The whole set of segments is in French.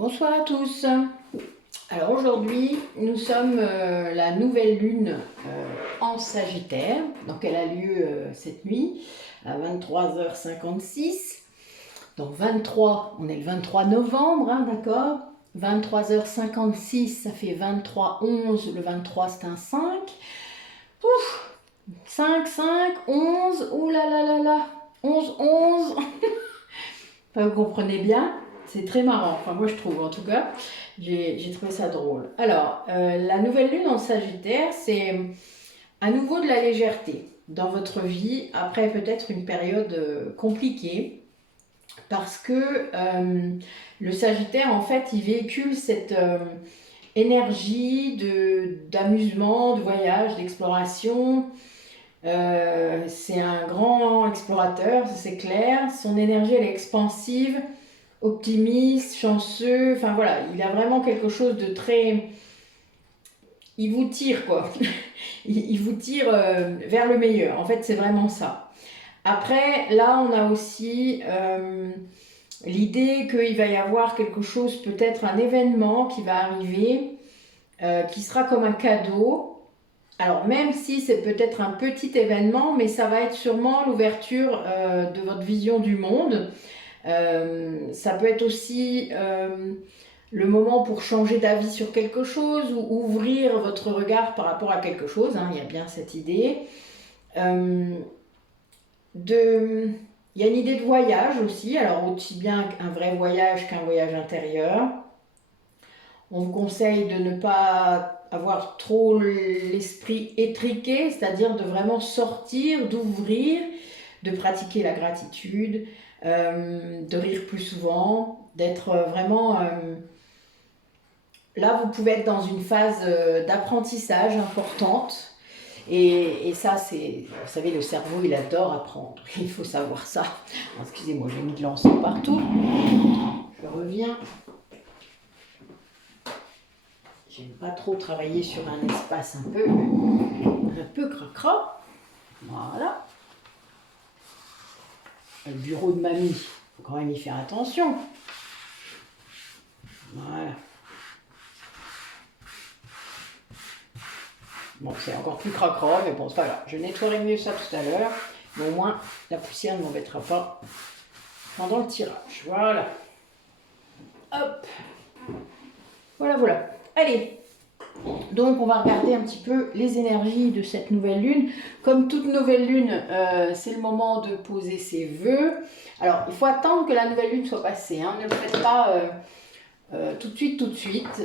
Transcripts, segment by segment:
Bonsoir à tous. Alors aujourd'hui, nous sommes la nouvelle lune en Sagittaire. Donc elle a lieu cette nuit à 23h56. Donc 23, on est le 23 novembre, hein, d'accord. 23h56, ça fait 23-11. Le 23, c'est un 5. Ouf, 5, 5, 11. Ouh là là là là. 11, 11. Enfin, vous comprenez bien, c'est très marrant, enfin moi je trouve en tout cas, j'ai trouvé ça drôle. Alors, la nouvelle lune en Sagittaire, c'est à nouveau de la légèreté dans votre vie, après peut-être une période compliquée, parce que le Sagittaire, en fait, il véhicule cette énergie d'amusement, de voyage, d'exploration. C'est un grand explorateur, ça c'est clair. Son énergie, elle est expansive, optimiste, chanceux. Enfin voilà, il a vraiment quelque chose de très. Il vous tire quoi. Il vous tire vers le meilleur. En fait, c'est vraiment ça. Après, là, on a aussi l'idée qu'il va y avoir quelque chose, peut-être un événement qui va arriver, qui sera comme un cadeau. Alors même si c'est peut-être un petit événement, mais ça va être sûrement l'ouverture de votre vision du monde. Ça peut être aussi le moment pour changer d'avis sur quelque chose ou ouvrir votre regard par rapport à quelque chose, hein, il y a bien cette idée. Euh, il y a une idée de voyage aussi, alors aussi bien un vrai voyage qu'un voyage intérieur. On vous conseille de ne pas avoir trop l'esprit étriqué, c'est-à-dire de vraiment sortir, d'ouvrir, de pratiquer la gratitude, de rire plus souvent, d'être vraiment... là, vous pouvez être dans une phase d'apprentissage importante. Et ça, c'est... Vous savez, le cerveau, il adore apprendre. Il faut savoir ça. Excusez-moi, j'ai mis de l'encens partout. Je reviens. J'aime pas trop travailler sur un espace un peu cracra. Voilà. Le bureau de mamie, il faut quand même y faire attention. Voilà. Bon, c'est encore plus cracra, mais bon, c'est pas grave. Je nettoierai mieux ça tout à l'heure. Mais au moins, la poussière ne m'embêtera pas pendant le tirage. Voilà. Hop. Voilà, voilà. Allez. Donc, on va regarder un petit peu les énergies de cette nouvelle lune. Comme toute nouvelle lune, c'est le moment de poser ses vœux. Alors, il faut attendre que la nouvelle lune soit passée, hein. Ne le faites pas tout de suite, tout de suite.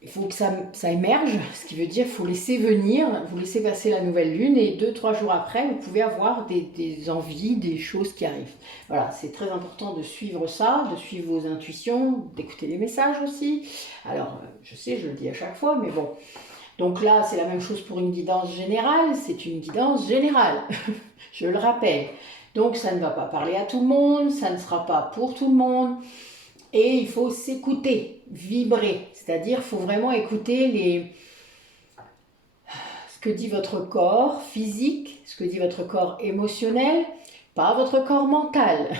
Il faut que ça émerge, ce qui veut dire qu'il faut laisser venir, vous laissez passer la nouvelle lune et 2-3 jours après, vous pouvez avoir des envies, des choses qui arrivent. Voilà, c'est très important de suivre ça, de suivre vos intuitions, d'écouter les messages aussi. Alors, je sais, je le dis à chaque fois, mais bon. Donc là, c'est la même chose pour une guidance générale, c'est une guidance générale, je le rappelle. Donc ça ne va pas parler à tout le monde, ça ne sera pas pour tout le monde. Et il faut s'écouter, vibrer, c'est-à-dire il faut vraiment écouter ce que dit votre corps physique, ce que dit votre corps émotionnel, pas votre corps mental.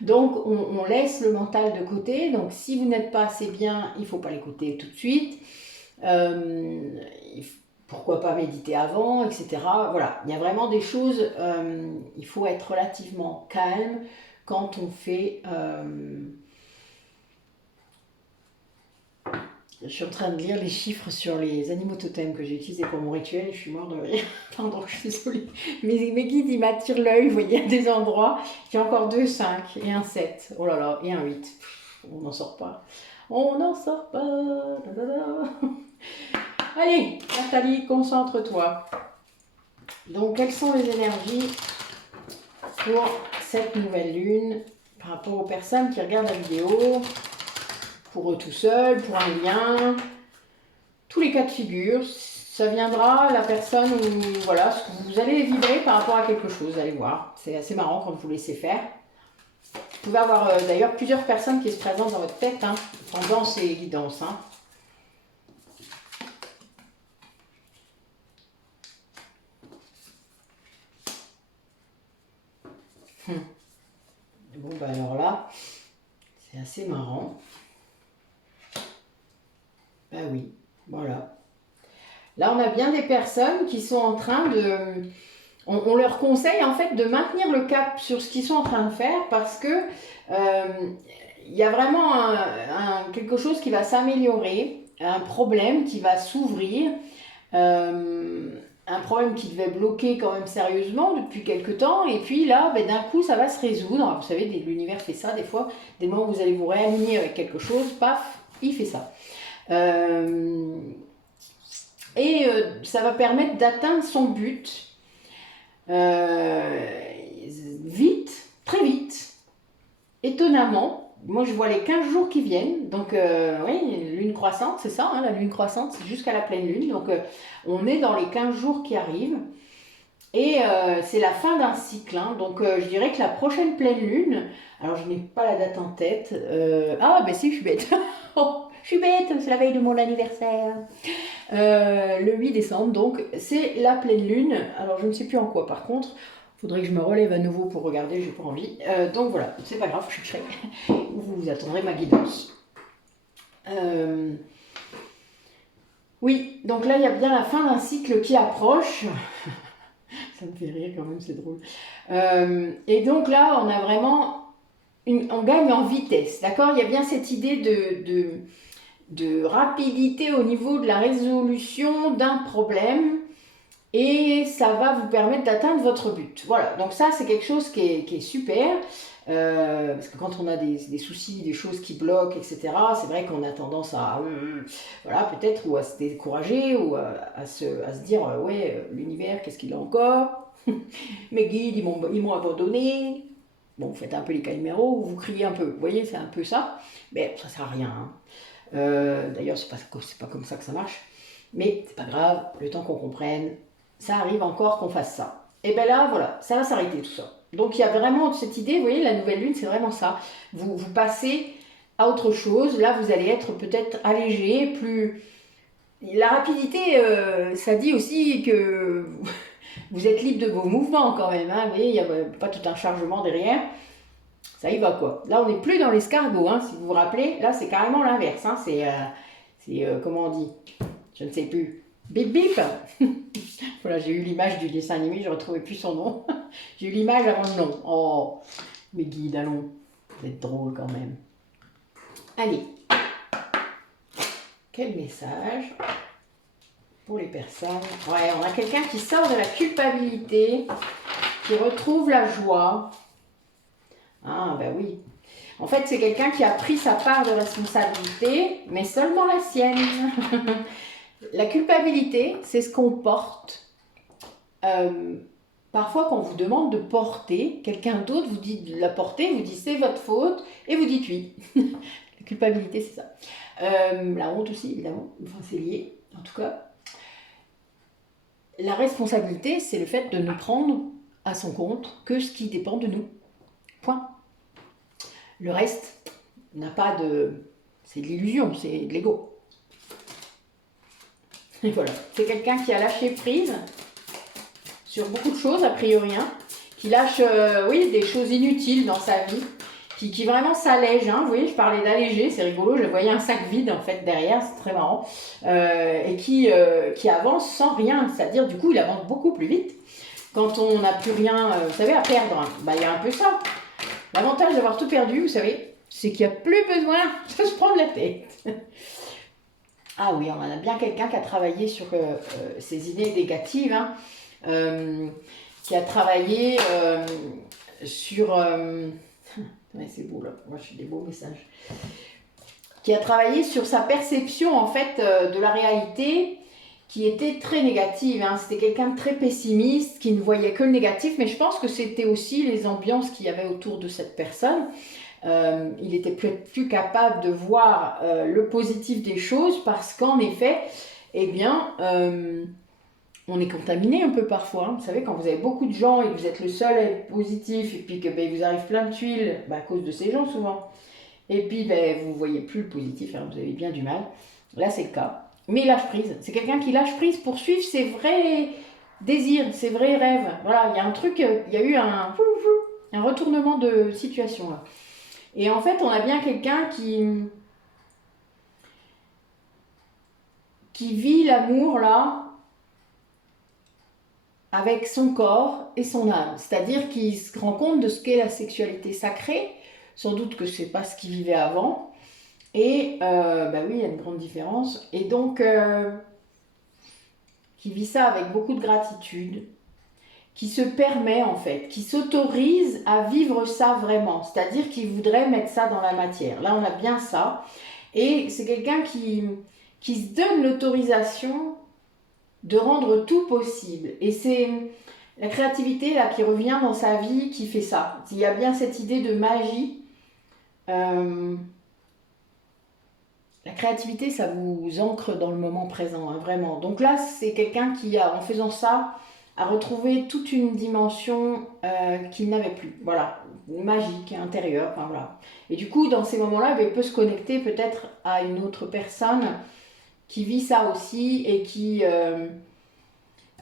Donc on laisse le mental de côté, donc si vous n'êtes pas assez bien, il ne faut pas l'écouter tout de suite. Pourquoi pas méditer avant, etc. Voilà, il y a vraiment des choses, il faut être relativement calme quand on fait... Je suis en train de lire les chiffres sur les animaux totems que j'ai utilisés pour mon rituel et je suis mort de rire. Pardon, je suis désolée. Mes guides, ils m'attirent l'œil, vous voyez, à des endroits. J'ai encore 2 5 et un 7. Oh là là, et un 8. On n'en sort pas. On n'en sort pas. Da, da, da. Allez, Nathalie, concentre-toi. Donc, quelles sont les énergies pour cette nouvelle lune par rapport aux personnes qui regardent la vidéo, pour eux tout seuls, pour un lien, tous les cas de figure, ça viendra, la personne, voilà, vous allez vibrer par rapport à quelque chose, allez voir. C'est assez marrant quand vous laissez faire. Vous pouvez avoir d'ailleurs plusieurs personnes qui se présentent dans votre tête hein, pendant ces guidances. Hein. Bon, ben alors là, C'est assez marrant. Ben oui, voilà. Là, on a bien des personnes qui sont en train de... On leur conseille en fait de maintenir le cap sur ce qu'ils sont en train de faire parce que il y a vraiment quelque chose qui va s'améliorer, un problème qui va s'ouvrir, un problème qui devait bloquer quand même sérieusement depuis quelque temps, et puis là, ben, d'un coup, ça va se résoudre. Alors, vous savez, l'univers fait ça des fois, des moments où vous allez vous réaligner avec quelque chose, paf, il fait ça. Ça va permettre d'atteindre son but vite, très vite, étonnamment. Moi, je vois les 15 jours qui viennent. Donc, oui, lune croissante, c'est ça, hein, la lune croissante, c'est jusqu'à la pleine lune. Donc, on est dans les 15 jours qui arrivent. Et c'est la fin d'un cycle. Hein. Donc, je dirais que la prochaine pleine lune, alors je n'ai pas la date en tête. Ah, ben si, je suis bête. Oh, je suis bête, c'est la veille de mon anniversaire. Le 8 décembre, donc, c'est la pleine lune. Alors, je ne sais plus en quoi, par contre. Faudrait que je me relève à nouveau pour regarder, j'ai pas envie. Donc voilà, c'est pas grave, je chercherai. Vous attendrez ma guidance. Oui, donc là, il y a bien la fin d'un cycle qui approche. Ça me fait rire quand même, c'est drôle. Et donc là, on a vraiment... on gagne en vitesse, d'accord? Il y a bien cette idée de rapidité au niveau de la résolution d'un problème. Et ça va vous permettre d'atteindre votre but. Voilà, donc ça c'est quelque chose qui est super, parce que quand on a des soucis, des choses qui bloquent, etc., c'est vrai qu'on a tendance à, voilà, peut-être, ou à se décourager, ou à se dire, ouais, l'univers, qu'est-ce qu'il a encore? Mes guides, ils m'ont abandonné. Bon, vous faites un peu les caliméros, ou vous criez un peu, vous voyez, c'est un peu ça, mais ça sert à rien. Hein. D'ailleurs, c'est pas comme ça que ça marche, mais c'est pas grave, le temps qu'on comprenne, ça arrive encore qu'on fasse ça. Et bien là, voilà, ça va s'arrêter tout ça. Donc il y a vraiment cette idée, vous voyez, la nouvelle lune, c'est vraiment ça. Vous passez à autre chose, là vous allez être peut-être allégé, plus... La rapidité, ça dit aussi que vous êtes libre de vos mouvements quand même, hein, mais il n'y a pas tout un chargement derrière. Ça y va quoi. Là on n'est plus dans l'escargot, hein, si vous vous rappelez, là c'est carrément l'inverse, hein, c'est comment on dit, je ne sais plus. Bip bip. Voilà, j'ai eu l'image du dessin animé, je ne retrouvais plus son nom. J'ai eu l'image avant le nom. Oh, mes guides, allons. Vous êtes drôles quand même. Allez. Quel message pour les personnes. Ouais, on a quelqu'un qui sort de la culpabilité, qui retrouve la joie. Ah, ben oui. En fait, c'est quelqu'un qui a pris sa part de responsabilité, mais seulement la sienne. La culpabilité, c'est ce qu'on porte. Parfois, quand on vous demande de porter, quelqu'un d'autre vous dit de la porter, vous dit c'est votre faute, et vous dites oui. La culpabilité, c'est ça. La honte aussi, évidemment. Enfin, c'est lié, en tout cas. La responsabilité, c'est le fait de ne prendre à son compte que ce qui dépend de nous. Point. Le reste n'a pas de... C'est de l'illusion, c'est de l'ego. Et voilà, c'est quelqu'un qui a lâché prise sur beaucoup de choses, a priori, hein, qui lâche, oui, des choses inutiles dans sa vie, qui vraiment s'allège, hein, vous voyez, je parlais d'alléger, c'est rigolo, je voyais un sac vide, en fait, derrière, c'est très marrant, et qui avance sans rien, c'est-à-dire, du coup, il avance beaucoup plus vite. Quand on n'a plus rien, vous savez, à perdre, hein, bah, il y a un peu ça. L'avantage d'avoir tout perdu, vous savez, c'est qu'il n'y a plus besoin de se prendre la tête. Ah oui, on en a bien quelqu'un qui a travaillé sur ces idées négatives, hein, qui a travaillé sur... ouais, c'est beau là, moi j'ai des beaux messages. Qui a travaillé sur sa perception en fait de la réalité qui était très négative. Hein. C'était quelqu'un de très pessimiste, qui ne voyait que le négatif, mais je pense que c'était aussi les ambiances qu'il y avait autour de cette personne. Il était plus capable de voir le positif des choses parce qu'en effet, eh bien, on est contaminé un peu parfois. Hein. Vous savez, quand vous avez beaucoup de gens et que vous êtes le seul à être positif et puis que ben, vous arrive plein de tuiles à cause de ces gens souvent, et puis ben, vous ne voyez plus le positif, hein, vous avez bien du mal. Là, c'est le cas. Mais il lâche prise. C'est quelqu'un qui lâche prise pour suivre ses vrais désirs, ses vrais rêves. Voilà, il y a un truc, il y a eu un retournement de situation là. Et en fait, on a bien quelqu'un qui vit l'amour là avec son corps et son âme. C'est-à-dire qu'il se rend compte de ce qu'est la sexualité sacrée. Sans doute que c'est pas ce qu'il vivait avant. Et bah oui, il y a une grande différence. Et donc, qui vit ça avec beaucoup de gratitude, qui se permet en fait, qui s'autorise à vivre ça vraiment. C'est-à-dire qu'il voudrait mettre ça dans la matière. Là, on a bien ça. Et c'est quelqu'un qui se donne l'autorisation de rendre tout possible. Et c'est la créativité là qui revient dans sa vie qui fait ça. Il y a bien cette idée de magie. La créativité, ça vous ancre dans le moment présent, hein, vraiment. Donc là, c'est quelqu'un qui, en faisant ça, a retrouvé toute une dimension qu'il n'avait plus. Voilà, magique, intérieure, enfin voilà. Et du coup, dans ces moments-là, il peut se connecter peut-être à une autre personne qui vit ça aussi et qui...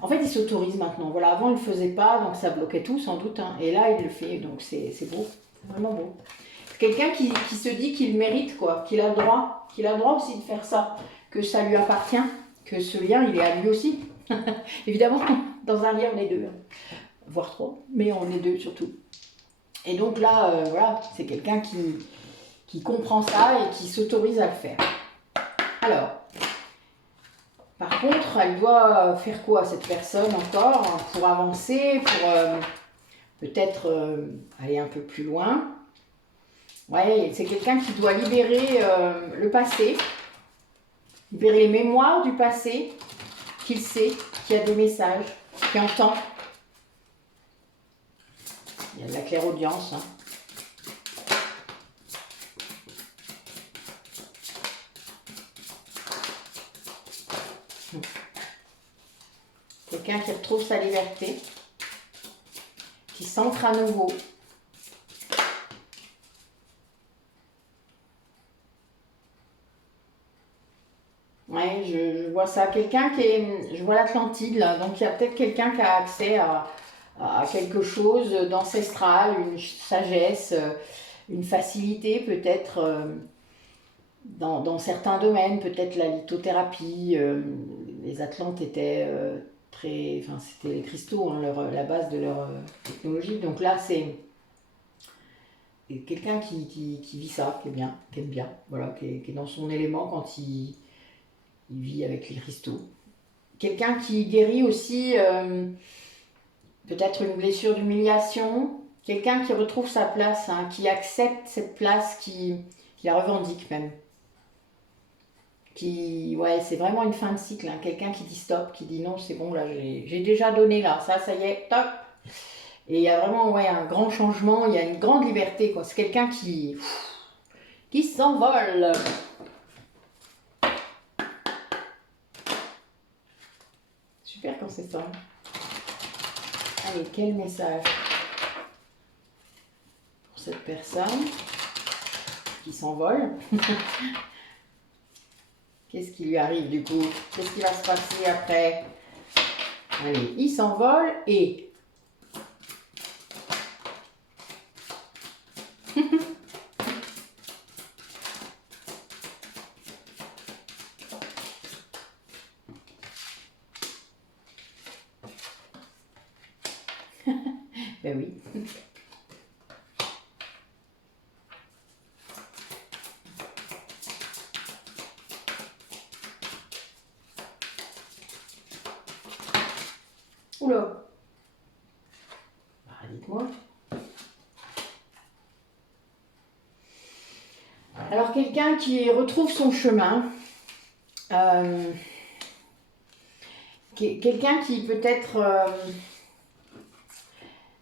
en fait, il s'autorise maintenant. Voilà, avant, il ne le faisait pas, donc ça bloquait tout, sans doute. Hein. Et là, il le fait, donc c'est beau, c'est vraiment beau. Quelqu'un qui se dit qu'il mérite, quoi, qu'il a le droit aussi de faire ça, que ça lui appartient, que ce lien, il est à lui aussi. Évidemment, dans un lien, on est deux, hein, voire trois, mais on est deux surtout. Et donc là, voilà, c'est quelqu'un qui comprend ça et qui s'autorise à le faire. Alors, par contre, elle doit faire quoi, cette personne, encore, pour avancer, pour peut-être aller un peu plus loin. Ouais, c'est quelqu'un qui doit libérer le passé, libérer les mémoires du passé, qu'il sait, qui a des messages, qui entend. Il y a de la clairaudience. Hein. Quelqu'un qui retrouve sa liberté, qui s'ancre à nouveau. Ouais, je vois ça. Quelqu'un qui est... Je vois l'Atlantide, là. Donc, il y a peut-être quelqu'un qui a accès à quelque chose d'ancestral, une sagesse, une facilité, peut-être, dans certains domaines. Peut-être la lithothérapie. Les Atlantes étaient très... Enfin, c'était les cristaux, hein, la base de leur technologie. Donc là, c'est quelqu'un qui vit ça, qui est bien, qui aime bien. Voilà, qui est dans son élément quand il vit avec les cristaux. Quelqu'un qui guérit aussi peut-être une blessure d'humiliation. Quelqu'un qui retrouve sa place, hein, qui accepte cette place, qui la revendique même. Ouais, c'est vraiment une fin de cycle. Hein. Quelqu'un qui dit stop, qui dit non, c'est bon, là, j'ai déjà donné, là, ça y est, top. Et il y a vraiment un grand changement, il y a une grande liberté, quoi. C'est quelqu'un qui s'envole. Super quand c'est ça. Allez, quel message pour cette personne qui s'envole. Qu'est-ce qui lui arrive du coup? Qu'est-ce qui va se passer après? Allez, il s'envole et... Ben oui. Oula. Dites-moi. Alors quelqu'un qui retrouve son chemin, quelqu'un qui peut-être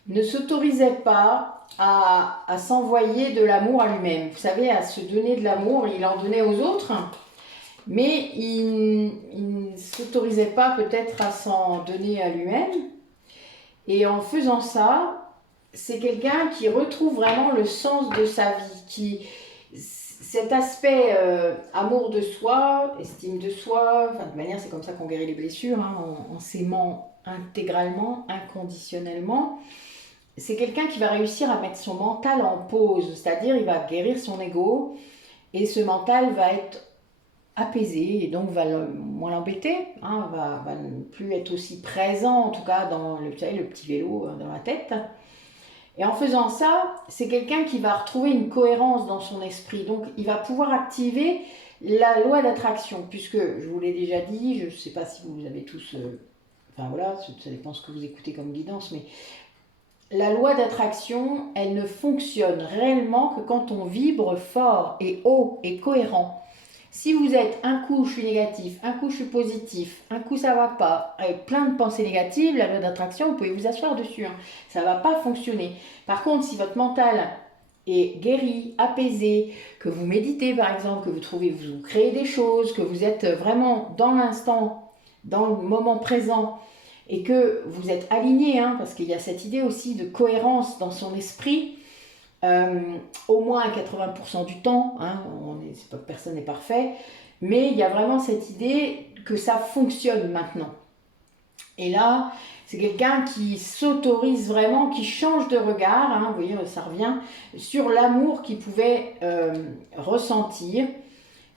ne s'autorisait pas à s'envoyer de l'amour à lui-même. Vous savez, à se donner de l'amour, il en donnait aux autres, mais il ne s'autorisait pas peut-être à s'en donner à lui-même. Et en faisant ça, c'est quelqu'un qui retrouve vraiment le sens de sa vie, cet aspect amour de soi, estime de soi, enfin de manière c'est comme ça qu'on guérit les blessures, hein, en s'aimant intégralement, inconditionnellement. c'est quelqu'un qui va réussir à mettre son mental en pause, c'est-à-dire il va guérir son ego et ce mental va être apaisé et donc va moins l'embêter, hein, va ne plus être aussi présent, en tout cas dans le, vous savez, le petit vélo dans la tête. Et en faisant ça, c'est quelqu'un qui va retrouver une cohérence dans son esprit. Donc il va pouvoir activer la loi d'attraction, puisque je vous l'ai déjà dit, je ne sais pas si vous avez tous... enfin voilà, ça dépend ce que vous écoutez comme guidance, mais la loi d'attraction, elle ne fonctionne réellement que quand on vibre fort et haut et cohérent. Si vous êtes un coup je suis négatif, un coup je suis positif, un coup ça va pas, avec plein de pensées négatives, la loi d'attraction, vous pouvez vous asseoir dessus, hein. Ça va pas fonctionner. Par contre, si votre mental est guéri, apaisé, que vous méditez par exemple, que vous trouvez, vous créez des choses, que vous êtes vraiment dans l'instant, dans le moment présent, et que vous êtes aligné, hein, parce qu'il y a cette idée aussi de cohérence dans son esprit, au moins à 80% du temps, hein, personne n'est parfait, mais il y a vraiment cette idée que ça fonctionne maintenant. Et là, c'est quelqu'un qui s'autorise vraiment, qui change de regard, hein, vous voyez, ça revient, sur l'amour qu'il pouvait ressentir.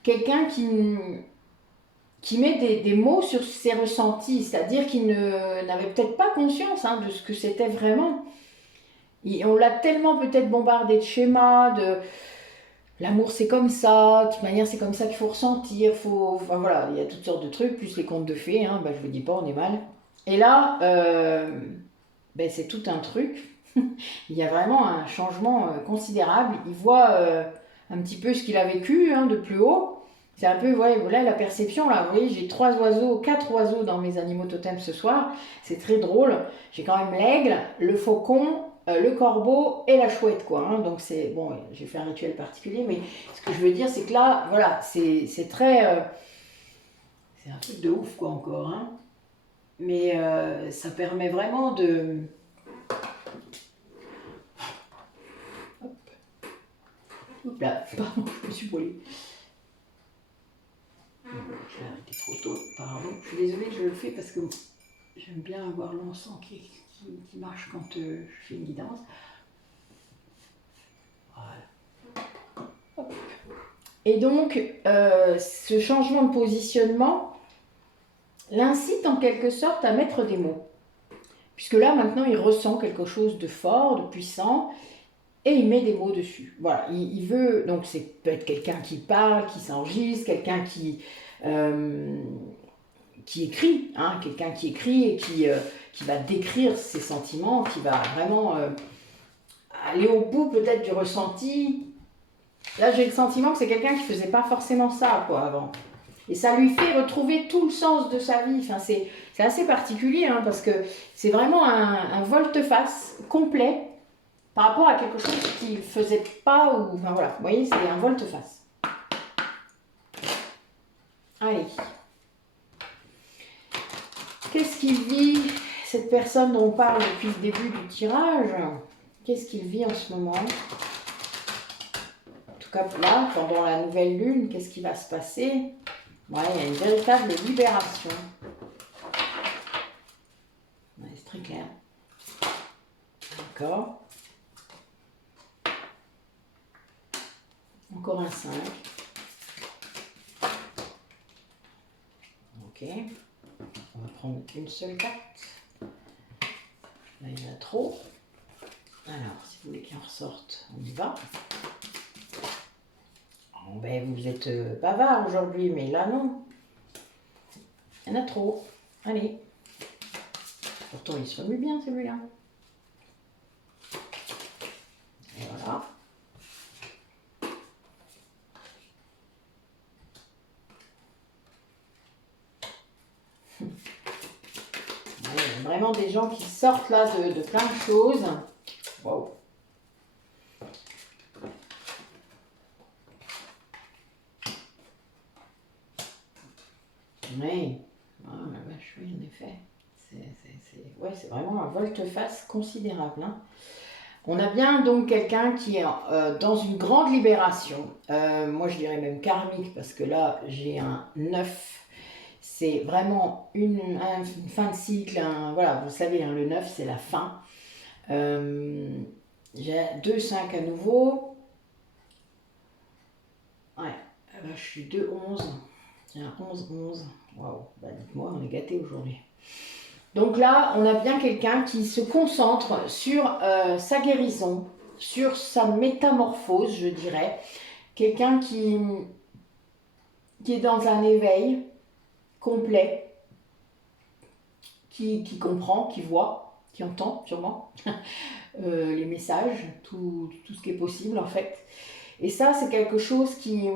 Quelqu'un qui met des mots sur ses ressentis, c'est-à-dire qu'il n'avait peut-être pas conscience, hein, de ce que c'était vraiment. Et on l'a tellement peut-être bombardé de schémas, de l'amour c'est comme ça, de toute manière c'est comme ça qu'il faut ressentir, enfin voilà, il y a toutes sortes de trucs, plus les contes de fées, hein, ben, je vous dis pas, on est mal. Et là, ben, c'est tout un truc, il y a vraiment un changement considérable, il voit un petit peu ce qu'il a vécu, hein, de plus haut. C'est un peu, ouais, voilà la perception là, vous voyez, j'ai 4 oiseaux dans mes animaux totems ce soir, c'est très drôle. J'ai quand même l'aigle, le faucon, le corbeau et la chouette, quoi, hein. Donc c'est, bon, j'ai fait un rituel particulier, mais ce que je veux dire, c'est que là, voilà, c'est très... c'est un truc de ouf, quoi, encore, hein. Mais ça permet vraiment de... Hop. Hop là, pardon, je me suis brûlée. Je vais arrêter trop tôt, pardon. Je suis désolée, je le fais parce que j'aime bien avoir l'encens qui marche quand je fais une guidance. Voilà. Hop. Et donc, ce changement de positionnement l'incite en quelque sorte à mettre des mots. Puisque là, maintenant, il ressent quelque chose de fort, de puissant, et il met des mots dessus. Voilà, il veut, donc c'est peut-être quelqu'un qui parle, qui s'enregistre, quelqu'un qui écrit, hein, quelqu'un qui écrit et qui va décrire ses sentiments, qui va vraiment aller au bout peut-être du ressenti. Là, j'ai le sentiment que c'est quelqu'un qui faisait pas forcément ça, quoi, avant. Et ça lui fait retrouver tout le sens de sa vie. Enfin, c'est assez particulier, hein, parce que c'est vraiment un volte-face complet par rapport à quelque chose qu'il ne faisait pas. Ou, enfin, voilà, vous voyez, c'est un volte-face. Allez. Qu'est-ce qu'il vit, cette personne dont on parle depuis le début du tirage? Qu'est-ce qu'il vit en ce moment? En tout cas, là, pendant la nouvelle lune, qu'est-ce qui va se passer? Ouais, il y a une véritable libération. Ouais, c'est très clair. D'accord. Encore un 5. Ok. On va prendre une seule carte. Là, il y en a trop. Alors, si vous voulez qu'il en ressorte, on y va. Oh, ben, vous êtes bavard aujourd'hui, mais là, non. Il y en a trop. Allez. Pourtant, il se remue bien, celui-là. Et voilà. Il y a vraiment des gens qui sortent là de plein de choses. Wow. Oui, ah, la vache, oui, en effet. C'est vraiment un volte-face considérable, hein. On a bien donc quelqu'un qui est dans une grande libération. Moi, je dirais même karmique, parce que là, j'ai un 9. C'est vraiment une fin de cycle. Voilà, vous savez, hein, le 9, c'est la fin. J'ai 2, 5 à nouveau. Ouais, là, je suis 2, 11. Tiens, 11, 11. Waouh, bah dites-moi, on est gâtés aujourd'hui. Donc là, on a bien quelqu'un qui se concentre sur sa guérison, sur sa métamorphose, je dirais. Quelqu'un qui est dans un éveil complet, qui comprend, qui voit, qui entend sûrement les messages, tout ce qui est possible en fait. Et ça, c'est quelque chose qui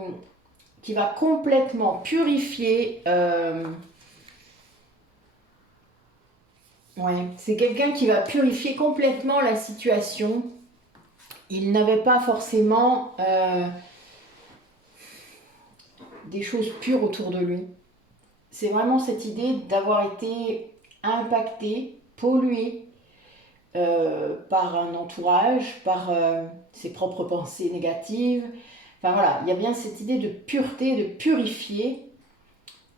va complètement purifier. Ouais, c'est quelqu'un qui va purifier complètement la situation. Il n'avait pas forcément des choses pures autour de lui. C'est vraiment cette idée d'avoir été impacté, pollué par un entourage, par ses propres pensées négatives. Enfin voilà, il y a bien cette idée de pureté, de purifier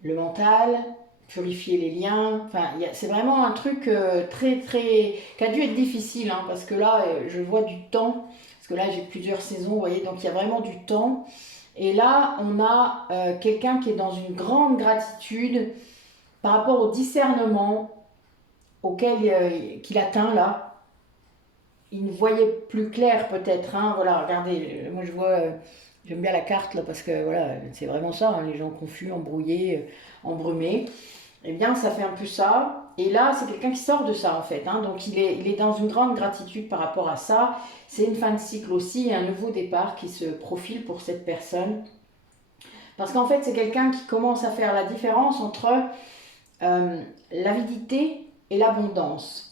le mental, purifier les liens. Enfin, c'est vraiment un truc très très qui a dû être difficile, hein, parce que là, je vois du temps. Parce que là, j'ai plusieurs saisons, vous voyez, donc il y a vraiment du temps. Et là, on a quelqu'un qui est dans une grande gratitude par rapport au discernement auquel qu'il atteint là. Il ne voyait plus clair peut-être, hein. Voilà, regardez, moi je vois, j'aime bien la carte là parce que voilà, c'est vraiment ça, hein, les gens confus, embrouillés, embrumés. Eh bien, ça fait un peu ça. Et là, c'est quelqu'un qui sort de ça en fait, hein. Donc il est dans une grande gratitude par rapport à ça. C'est une fin de cycle aussi, un nouveau départ qui se profile pour cette personne. Parce qu'en fait, c'est quelqu'un qui commence à faire la différence entre l'avidité et l'abondance.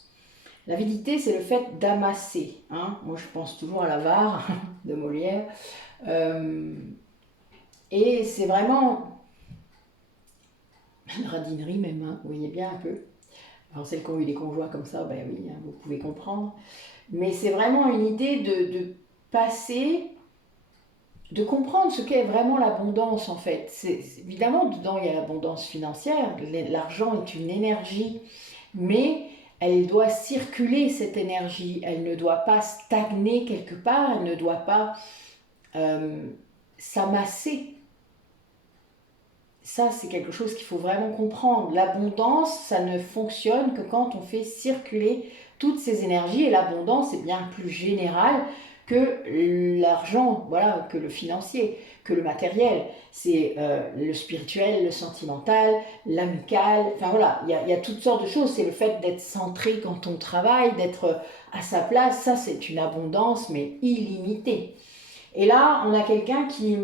L'avidité, c'est le fait d'amasser, hein. Moi, je pense toujours à l'avare de Molière. Et c'est vraiment une radinerie même, hein. Vous voyez bien un peu. Alors, celles qui ont eu des conjoints comme ça, ben oui, hein, vous pouvez comprendre. Mais c'est vraiment une idée de passer, de comprendre ce qu'est vraiment l'abondance en fait. Évidemment, dedans, il y a l'abondance financière. L'argent est une énergie, mais elle doit circuler cette énergie. Elle ne doit pas stagner quelque part, elle ne doit pas s'amasser. Ça, c'est quelque chose qu'il faut vraiment comprendre. L'abondance, ça ne fonctionne que quand on fait circuler toutes ces énergies. Et l'abondance est bien plus générale que l'argent, voilà, que le financier, que le matériel. C'est le spirituel, le sentimental, l'amical. Enfin voilà, il y a toutes sortes de choses. C'est le fait d'être centré quand on travaille, d'être à sa place. Ça, c'est une abondance, mais illimitée. Et là, on a quelqu'un qui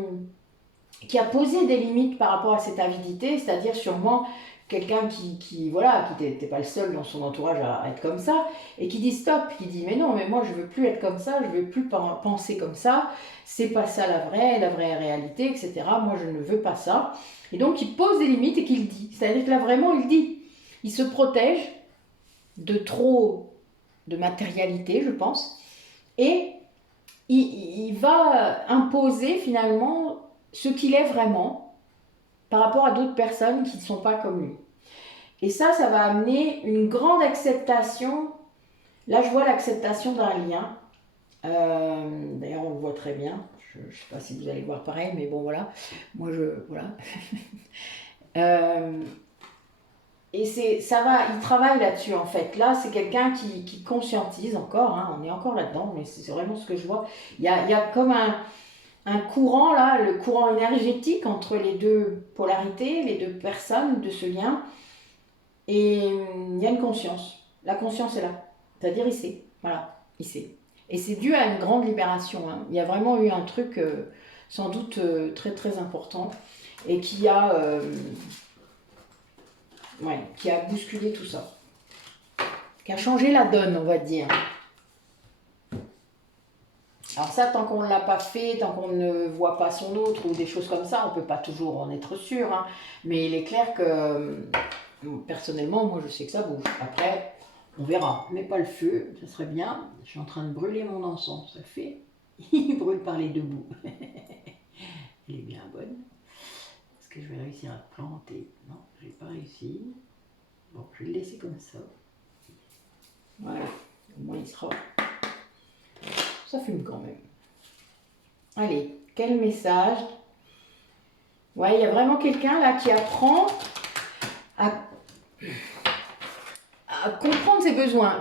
a posé des limites par rapport à cette avidité, c'est-à-dire sûrement quelqu'un qui n'était pas le seul dans son entourage à être comme ça, et qui dit stop, qui dit mais non, mais moi je veux plus être comme ça, je veux plus penser comme ça, c'est pas ça la vraie réalité, etc. Moi je ne veux pas ça. Et donc il pose des limites et qu'il dit, c'est-à-dire que là vraiment il dit, il se protège de trop de matérialité, je pense, et il va imposer finalement ce qu'il est vraiment par rapport à d'autres personnes qui ne sont pas comme lui. Et ça va amener une grande acceptation. Là, je vois l'acceptation d'un lien. D'ailleurs, on le voit très bien. Je ne sais pas si vous allez voir pareil, mais bon, voilà. Moi, voilà. Et il travaille là-dessus en fait. Là, c'est quelqu'un qui conscientise encore, hein, on est encore là-dedans, mais c'est vraiment ce que je vois. Il y a comme un courant là, le courant énergétique entre les deux polarités, les deux personnes de ce lien. Et il y a une conscience. La conscience est là. C'est-à-dire il sait. Voilà, il sait. Et c'est dû à une grande libération, hein. Il y a vraiment eu un truc sans doute très très important et qui a bousculé tout ça. Qui a changé la donne, on va dire. Alors ça, tant qu'on ne l'a pas fait, tant qu'on ne voit pas son autre ou des choses comme ça, on ne peut pas toujours en être sûr, hein. Mais il est clair que, personnellement, moi je sais que ça bouge. Après, on verra. Mais pas le feu, ça serait bien. Je suis en train de brûler mon encens, ça fait. Il brûle par les deux bouts. Elle est bien bonne. Est-ce que je vais réussir à planter? Non, je n'ai pas réussi. Bon, je vais le laisser comme ça. Voilà. Au moins, il sera... Ça fume quand même. Allez, quel message? Ouais, il y a vraiment quelqu'un là qui apprend à comprendre ses besoins.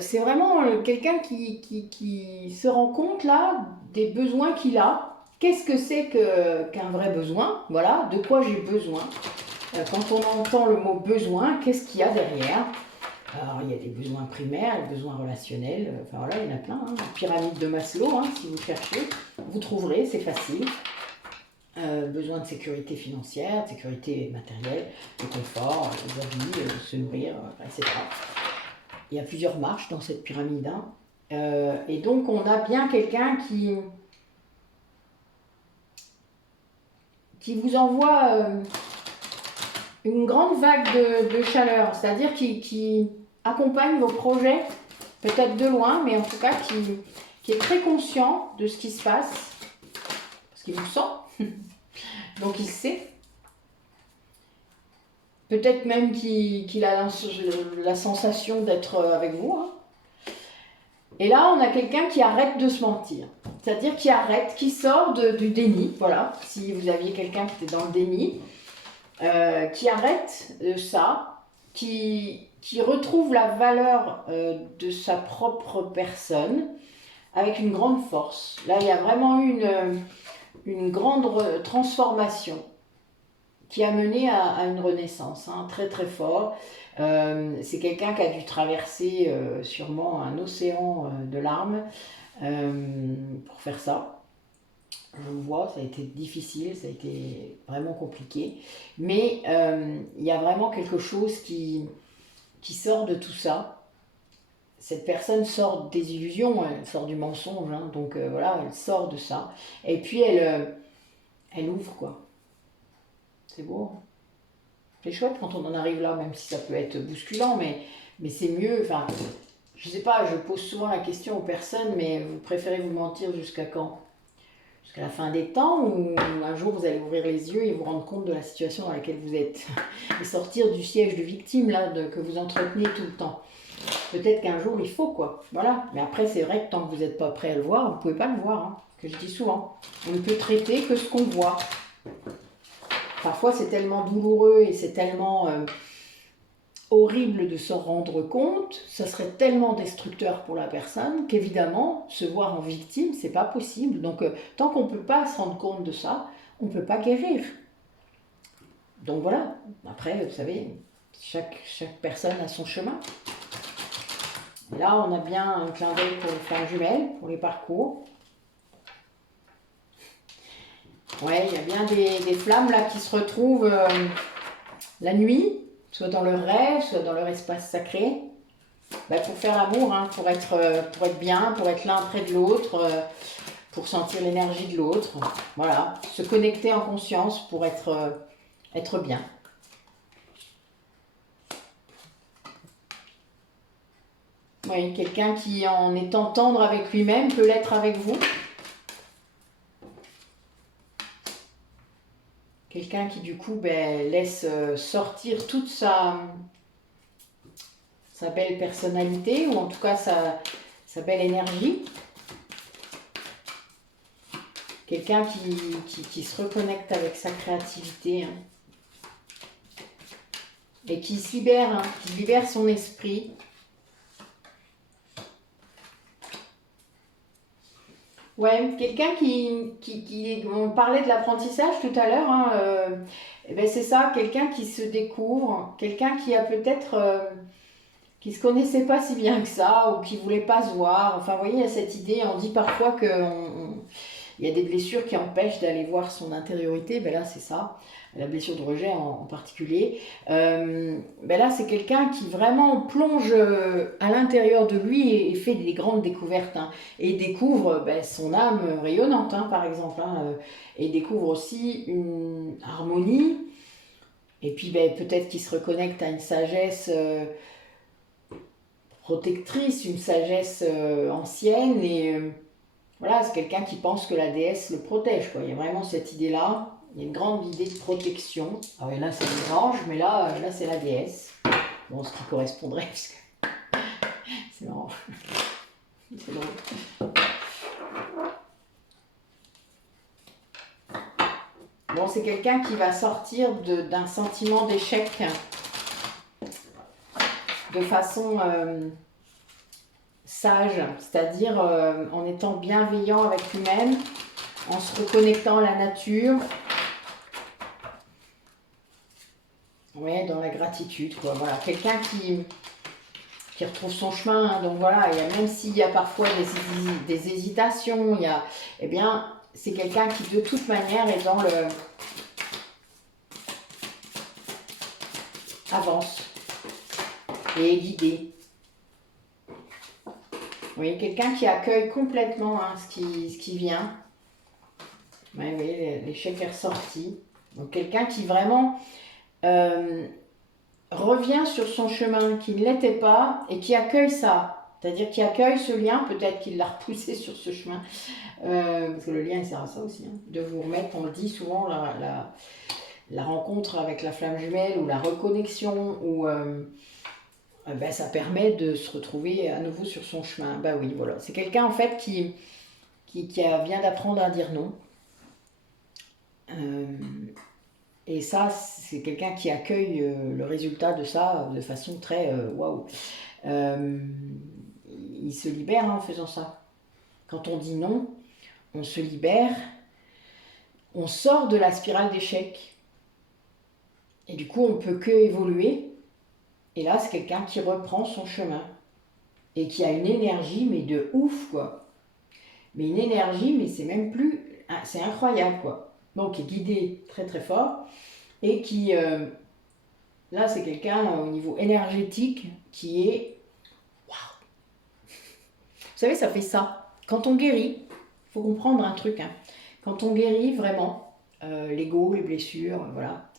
C'est vraiment quelqu'un qui se rend compte là des besoins qu'il a. Qu'est-ce que c'est qu'un vrai besoin? Voilà, de quoi j'ai besoin. Quand on entend le mot besoin, qu'est-ce qu'il y a derrière? Alors, il y a des besoins primaires, des besoins relationnels, enfin voilà, il y en a plein. Hein. Pyramide de Maslow, hein, si vous cherchez, vous trouverez, c'est facile. Besoin de sécurité financière, de sécurité matérielle, de confort, de vie, de se nourrir, etc. Il y a plusieurs marches dans cette pyramide. Hein. Et donc, on a bien quelqu'un qui vous envoie une grande vague de chaleur, c'est-à-dire qui accompagne vos projets, peut-être de loin, mais en tout cas qui est très conscient de ce qui se passe, parce qu'il vous sent, donc il sait. Peut-être même qu'il a la sensation d'être avec vous. Hein. Et là, on a quelqu'un qui arrête de se mentir, c'est-à-dire qui arrête, qui sort du déni, voilà, si vous aviez quelqu'un qui était dans le déni, qui arrête ça, qui retrouve la valeur de sa propre personne avec une grande force. Là, il y a vraiment eu une grande transformation qui a mené à une renaissance, hein, très très fort. C'est quelqu'un qui a dû traverser sûrement un océan de larmes pour faire ça. Je le vois, ça a été difficile, ça a été vraiment compliqué. Mais il y a vraiment quelque chose qui sort de tout ça. Cette personne sort des illusions, elle sort du mensonge, hein, donc voilà, elle sort de ça. Et puis elle ouvre, quoi. C'est beau. C'est chouette quand on en arrive là, même si ça peut être bousculant, mais c'est mieux. Enfin, je sais pas, je pose souvent la question aux personnes, mais vous préférez vous mentir jusqu'à quand? Jusqu'à la fin des temps, ou un jour vous allez ouvrir les yeux et vous rendre compte de la situation dans laquelle vous êtes et sortir du siège de victime là, que vous entretenez tout le temps. Peut-être qu'un jour il faut, quoi. Voilà. Mais après, c'est vrai que tant que vous n'êtes pas prêt à le voir, vous ne pouvez pas le voir. Hein, ce que je dis souvent. On ne peut traiter que ce qu'on voit. Parfois, c'est tellement douloureux et c'est tellement horrible de s'en rendre compte, ça serait tellement destructeur pour la personne qu'évidemment, se voir en victime, c'est pas possible. Donc, tant qu'on ne peut pas se rendre compte de ça, on ne peut pas guérir. Donc voilà, après, vous savez, chaque personne a son chemin. Et là, on a bien un clin d'œil pour les flammes jumelles, pour les parcours. Ouais, il y a bien des flammes là qui se retrouvent la nuit, soit dans leur rêve, soit dans leur espace sacré, pour faire l'amour, hein, pour être bien, pour être l'un près de l'autre, pour sentir l'énergie de l'autre. Voilà, se connecter en conscience pour être bien. Oui, quelqu'un qui, en étant tendre avec lui-même, peut l'être avec vous. Quelqu'un qui, du coup, laisse sortir toute sa belle personnalité, ou en tout cas sa belle énergie. Quelqu'un qui se reconnecte avec sa créativité, hein, et qui se libère, hein, qui libère son esprit. Ouais, quelqu'un on parlait de l'apprentissage tout à l'heure, hein, c'est ça, quelqu'un qui se découvre, quelqu'un qui a peut-être... qui se connaissait pas si bien que ça, ou qui voulait pas se voir. Enfin, vous voyez, il y a cette idée, on dit parfois qu'il y a des blessures qui empêchent d'aller voir son intériorité. Là, c'est ça, la blessure de rejet en particulier. Là, c'est quelqu'un qui vraiment plonge à l'intérieur de lui et fait des grandes découvertes. Hein, et découvre son âme rayonnante, hein, par exemple. Hein, et découvre aussi une harmonie. Et puis, peut-être qu'il se reconnecte à une sagesse... protectrice, une sagesse ancienne, et voilà, c'est quelqu'un qui pense que la déesse le protège, quoi. Il y a vraiment cette idée-là, il y a une grande idée de protection. Ah oui, là c'est les anges, mais là c'est la déesse. Bon, ce qui correspondrait, parce que C'est marrant. C'est drôle. Bon, c'est quelqu'un qui va sortir d'un sentiment d'échec de façon sage, c'est-à-dire en étant bienveillant avec lui-même, en se reconnectant à la nature. Ouais, dans la gratitude, quoi. Voilà, quelqu'un qui retrouve son chemin. Hein, donc voilà, même s'il y a parfois des hésitations, eh bien, c'est quelqu'un qui de toute manière est dans le avance et est guidé. Vous voyez, quelqu'un qui accueille complètement hein, ce qui vient. Ouais, vous voyez, l'échec est ressorti. Donc quelqu'un qui vraiment revient sur son chemin, qui ne l'était pas et qui accueille ça. C'est-à-dire qui accueille ce lien, peut-être qu'il l'a repoussé sur ce chemin. Parce que le lien, il sert à ça aussi. Hein, de vous remettre, on le dit souvent, la rencontre avec la flamme jumelle ou la reconnexion, ou ben, ça permet de se retrouver à nouveau sur son chemin. Ben oui, voilà. C'est quelqu'un en fait qui vient d'apprendre à dire non. Et ça, c'est quelqu'un qui accueille le résultat de ça de façon très waouh. Il se libère hein, en faisant ça. Quand on dit non, on se libère, on sort de la spirale d'échec. Et du coup, on ne peut que évoluer. Et là, c'est quelqu'un qui reprend son chemin. Et qui a une énergie, mais de ouf, quoi. Mais une énergie, mais c'est même plus... C'est incroyable, quoi. Donc, qui est guidé très, très fort. Et qui... là, c'est quelqu'un au niveau énergétique qui est... Waouh. Vous savez, ça fait ça. Quand on guérit, il faut comprendre un truc. Hein. Quand on guérit vraiment, l'ego, les blessures, voilà,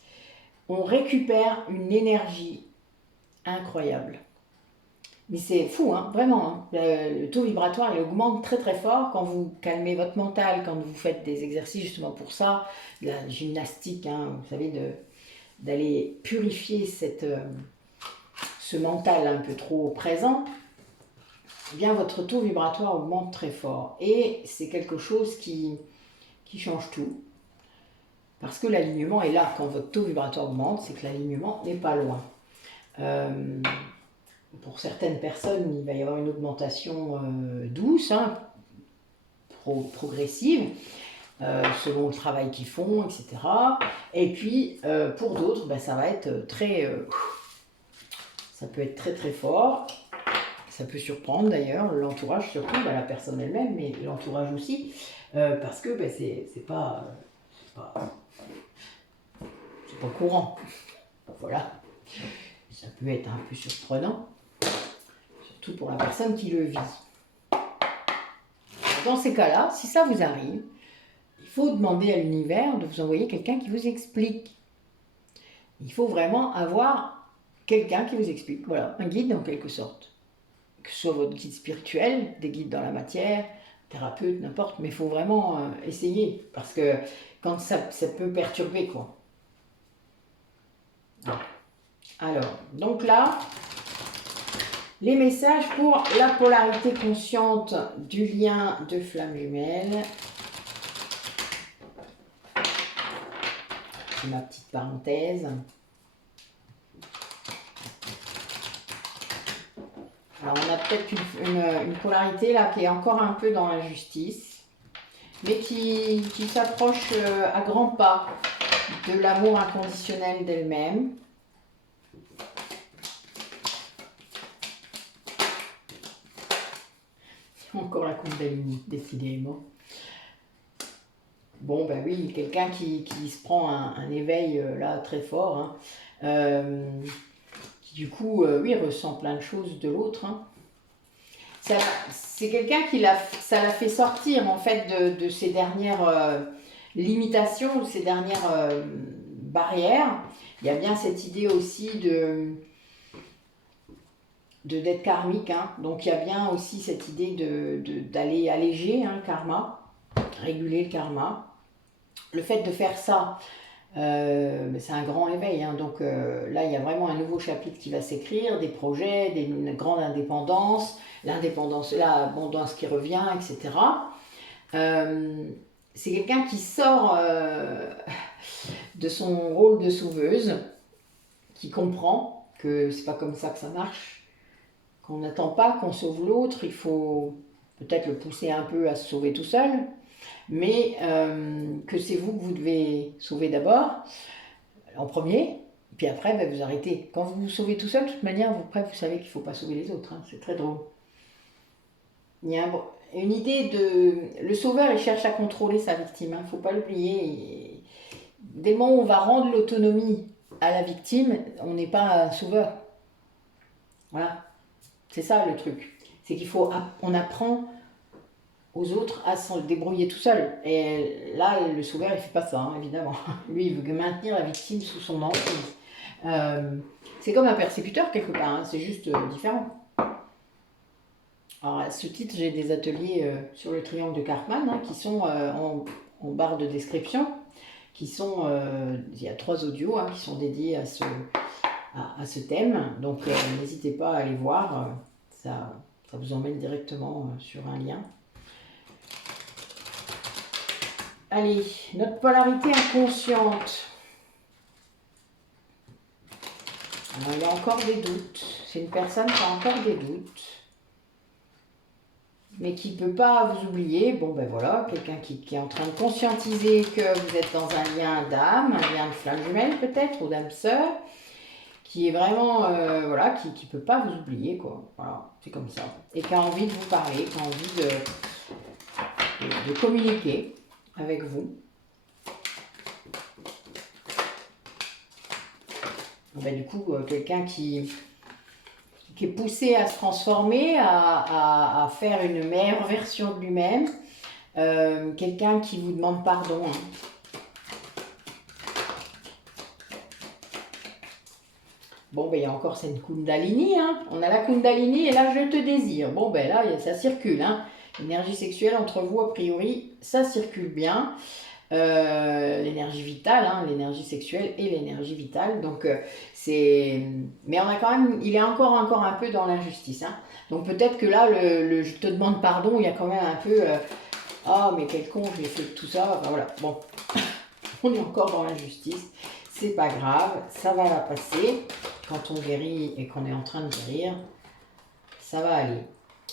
on récupère une énergie incroyable. Mais c'est fou, hein, vraiment. Hein. Le taux vibratoire, il augmente très très fort quand vous calmez votre mental, quand vous faites des exercices justement pour ça, de la gymnastique, hein, vous savez, d'aller purifier ce mental un peu trop présent. Eh bien, votre taux vibratoire augmente très fort. Et c'est quelque chose qui change tout. Parce que l'alignement est là. Quand votre taux vibratoire augmente, c'est que l'alignement n'est pas loin. Pour certaines personnes, il va y avoir une augmentation douce, hein, progressive, selon le travail qu'ils font, etc. Et puis, pour d'autres, ben, ça va être très... ça peut être très très fort. Ça peut surprendre d'ailleurs, l'entourage surtout, ben, la personne elle-même, mais l'entourage aussi, parce que ben, c'est pas courant. Voilà. Ça peut être un peu surprenant. Surtout pour la personne qui le vit. Dans ces cas-là, si ça vous arrive, il faut demander à l'univers de vous envoyer quelqu'un qui vous explique. Il faut vraiment avoir quelqu'un qui vous explique. Voilà, un guide en quelque sorte. Que ce soit votre guide spirituel, des guides dans la matière, thérapeute, n'importe, mais il faut vraiment essayer. Parce que quand ça peut perturber, quoi. Alors, donc là... les messages pour la polarité consciente du lien de flamme jumelle. C'est ma petite parenthèse. Alors on a peut-être une polarité là qui est encore un peu dans l'injustice, mais qui s'approche à grands pas de l'amour inconditionnel d'elle-même. Encore la Kundalini, décidément. Bon, ben oui, quelqu'un qui se prend un éveil là très fort, hein, qui du coup, oui, ressent plein de choses de l'autre. Hein. C'est quelqu'un ça l'a fait sortir en fait de ses dernières limitations, de ses dernières barrières. Il y a bien cette idée aussi d'être karmique, hein. Donc il y a bien aussi cette idée d'aller alléger hein, le karma, réguler le karma. Le fait de faire ça Mais c'est un grand éveil, hein. Donc là, il y a vraiment un nouveau chapitre qui va s'écrire, des projets, une grande indépendance, l'abondance qui revient, etc. Euh, c'est quelqu'un qui sort de son rôle de sauveuse, qui comprend que c'est pas comme ça que ça marche, qu'on n'attend pas qu'on sauve l'autre, il faut peut-être le pousser un peu à se sauver tout seul, mais que c'est vous que vous devez sauver d'abord, en premier, puis après ben, vous arrêtez. Quand vous vous sauvez tout seul, de toute manière, vous savez qu'il ne faut pas sauver les autres, hein. C'est très drôle. Il y a une idée de... Le sauveur, il cherche à contrôler sa victime, il ne faut pas l'oublier. Dès le moment où on va rendre l'autonomie à la victime, on n'est pas un sauveur. Voilà, c'est ça le truc. C'est on apprend aux autres à se débrouiller tout seul. Et là, le sauveur, il fait pas ça, hein, évidemment. Lui, il veut maintenir la victime sous son emprise. C'est comme un persécuteur quelque part, hein, c'est juste différent. Alors, à ce titre, j'ai des ateliers sur le triangle de Karpman qui sont en barre de description, il y a 3 audios qui sont dédiés à ce thème. Donc, n'hésitez pas à aller voir, ça vous emmène directement sur un lien. Allez, notre polarité inconsciente. Alors, il y a encore des doutes. C'est une personne qui a encore des doutes, mais qui ne peut pas vous oublier. Bon, ben voilà, quelqu'un qui est en train de conscientiser que vous êtes dans un lien d'âme, un lien de flamme jumelle peut-être, ou d'âme sœur, qui est vraiment, voilà, qui ne peut pas vous oublier, quoi. Voilà, c'est comme ça. Et qui a envie de vous parler, qui a envie de communiquer avec vous. Ben, du coup, quelqu'un qui est poussé à se transformer, à faire une meilleure version de lui-même. Quelqu'un qui vous demande pardon. Bon, ben il y a encore cette Kundalini. Hein. On a la Kundalini et là, je te désire. Bon, ben là, ça circule. Hein. L'énergie sexuelle entre vous, a priori, ça circule bien. L'énergie vitale, hein, l'énergie sexuelle et l'énergie vitale. Donc mais on a quand même, il est encore un peu dans l'injustice. Hein. Donc peut-être que là, je te demande pardon, il y a quand même un peu ah mais quel con, je l'ai fait tout ça. Enfin, voilà, bon, on est encore dans l'injustice. C'est pas grave, ça va passer. Quand on guérit et qu'on est en train de guérir, ça va aller.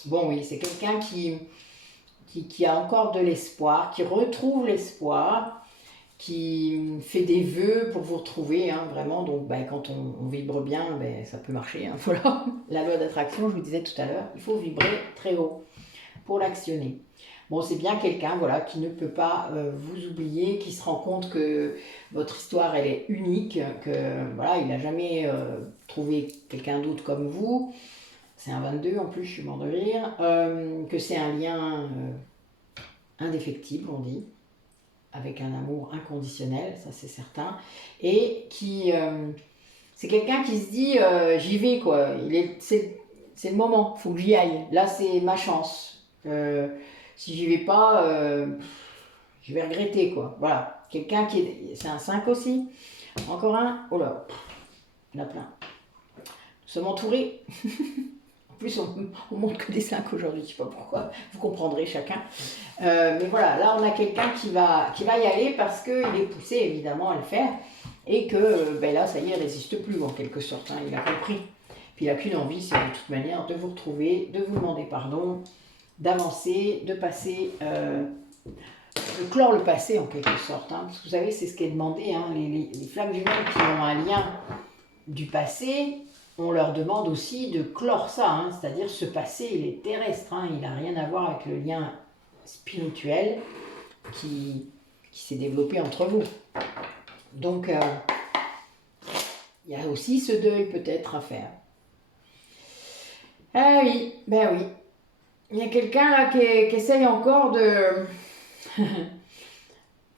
Bon oui, c'est quelqu'un qui a encore de l'espoir, qui retrouve l'espoir, qui fait des vœux pour vous retrouver, hein, vraiment. Donc, quand on vibre bien, ça peut marcher. Hein, voilà. La loi d'attraction, je vous disais tout à l'heure, il faut vibrer très haut pour l'actionner. Bon, c'est bien quelqu'un voilà, qui ne peut pas vous oublier, qui se rend compte que votre histoire, elle est unique, que voilà, il n'a jamais trouvé quelqu'un d'autre comme vous. C'est un 22 en plus, je suis mort de rire. Que c'est un lien indéfectible, on dit, avec un amour inconditionnel, ça c'est certain. Et c'est quelqu'un qui se dit j'y vais quoi, c'est le moment, il faut que j'y aille. Là c'est ma chance. Si j'y vais pas, je vais regretter quoi. Voilà. Quelqu'un c'est un 5 aussi. Encore un. Oh là, il y en a plein. Nous sommes entourés. En plus, on montre que des 5 aujourd'hui, je ne sais pas pourquoi, vous comprendrez chacun. Mais voilà, là on a quelqu'un qui va y aller parce qu'il est poussé évidemment à le faire et que là, ça y est, il ne résiste plus en quelque sorte, hein, il a compris. Puis il n'a qu'une envie, c'est de toute manière de vous retrouver, de vous demander pardon, d'avancer, de passer, de clore le passé en quelque sorte. Hein, parce que vous savez, c'est ce qui est demandé, hein, les flammes jumelles qui ont un lien du passé. On leur demande aussi de clore ça, hein, c'est-à-dire ce passé, il est terrestre, hein, il n'a rien à voir avec le lien spirituel qui s'est développé entre vous. Donc, il y a aussi ce deuil peut-être à faire. Ah oui, ben oui. Il y a quelqu'un là qui essaye encore de...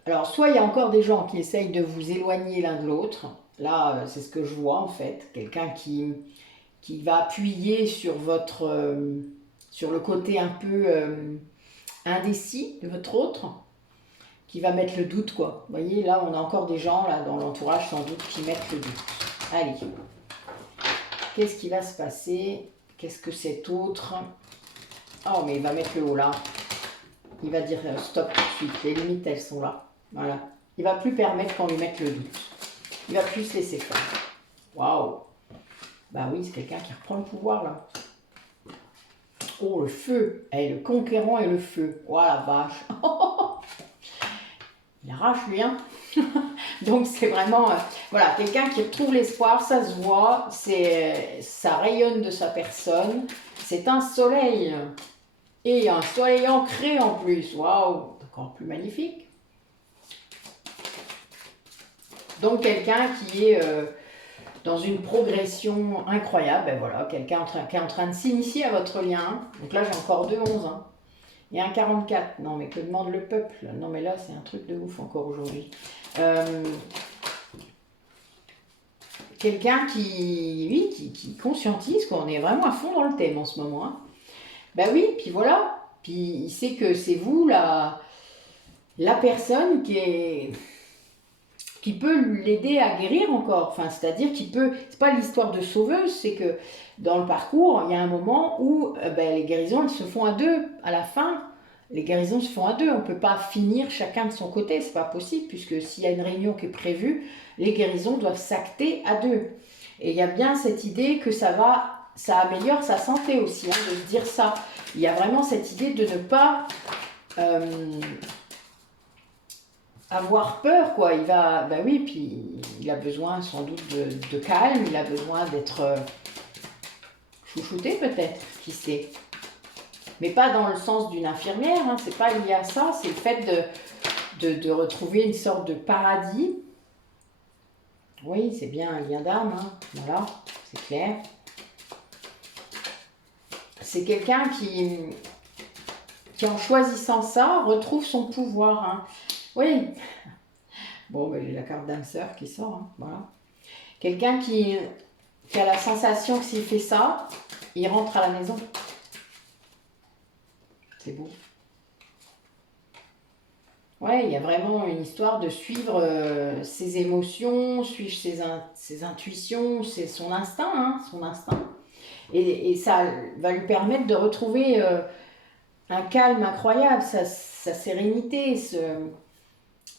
Alors, soit il y a encore des gens qui essayent de vous éloigner l'un de l'autre. Là, c'est ce que je vois en fait. Quelqu'un qui va appuyer sur sur le côté un peu indécis de votre autre, qui va mettre le doute, quoi. Vous voyez, là, on a encore des gens, là, dans l'entourage, sans doute, qui mettent le doute. Allez. Qu'est-ce qui va se passer? Qu'est-ce que cet autre? Oh, mais il va mettre le haut, là. Il va dire stop tout de suite. Les limites, elles sont là. Voilà. Il ne va plus permettre qu'on lui mette le doute. Il va plus se laisser faire. Waouh! Bah oui, c'est quelqu'un qui reprend le pouvoir, là. Oh, le feu! Eh, le conquérant et le feu. Oh, la vache! Il arrache, lui, hein. Donc, c'est vraiment... voilà, quelqu'un qui retrouve l'espoir, ça se voit, ça rayonne de sa personne. C'est un soleil. Et un soleil ancré en plus. Waouh! Encore plus magnifique. Donc, quelqu'un qui est dans une progression incroyable. Ben voilà, quelqu'un qui est en train de s'initier à votre lien. Donc là, j'ai encore 2 11. Hein. Et un 44. Non, mais que demande le peuple? Non, mais là, c'est un truc de ouf encore aujourd'hui. Quelqu'un qui, oui, qui conscientise qu'on est vraiment à fond dans le thème en ce moment. Hein. Ben oui, puis voilà. Puis il sait que c'est vous, la personne qui peut l'aider à guérir encore. Enfin, c'est-à-dire qu'il peut... C'est pas l'histoire de sauveuse, c'est que dans le parcours, il y a un moment où les guérisons, elles se font à 2. À la fin, les guérisons se font à 2. On ne peut pas finir chacun de son côté, c'est pas possible, puisque s'il y a une réunion qui est prévue, les guérisons doivent s'acter à 2. Et il y a bien cette idée que ça améliore sa santé aussi, hein, de se dire ça. Il y a vraiment cette idée de ne pas... avoir peur, quoi. Il va, ben oui, puis il a besoin sans doute de calme, il a besoin d'être chouchouté peut-être, qui sait. Mais pas dans le sens d'une infirmière, hein, c'est pas lié à ça, c'est le fait de retrouver une sorte de paradis. Oui, c'est bien un lien d'âme, hein, voilà, c'est clair. C'est quelqu'un qui, en choisissant ça, retrouve son pouvoir, hein. Oui. Bon, ben, j'ai la carte d'âme sœur qui sort, hein, voilà. Quelqu'un qui a la sensation que s'il fait ça, il rentre à la maison. C'est beau. Ouais, il y a vraiment une histoire de suivre ses émotions, suivre ses intuitions, c'est son instinct, hein, son instinct. Et ça va lui permettre de retrouver un calme incroyable, sa sérénité.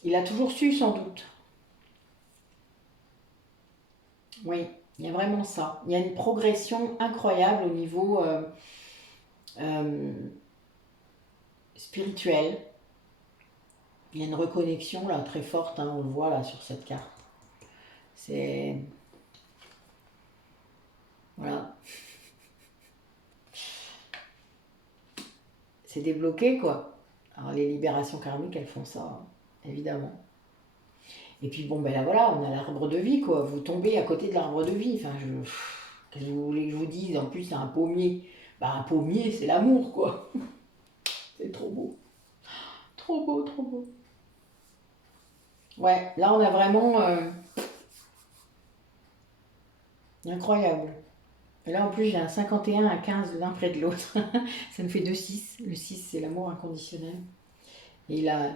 Il a toujours su, sans doute. Oui, il y a vraiment ça. Il y a une progression incroyable au niveau spirituel. Il y a une reconnexion là très forte, hein, on le voit là sur cette carte. C'est... Voilà. C'est débloqué, quoi. Alors les libérations karmiques, elles font ça, hein, évidemment. Et puis bon, ben là voilà, on a l'arbre de vie, quoi. Vous tombez à côté de l'arbre de vie. Enfin, qu'est-ce que vous voulez que je vous dise? En plus, c'est un pommier. Bah, un pommier, c'est l'amour, quoi. C'est trop beau. Trop beau, trop beau. Ouais, là, on a vraiment... incroyable. Et là, en plus, j'ai un 51, un 15 l'un près de l'autre. Ça me fait 2 6. Le 6, c'est l'amour inconditionnel. Et la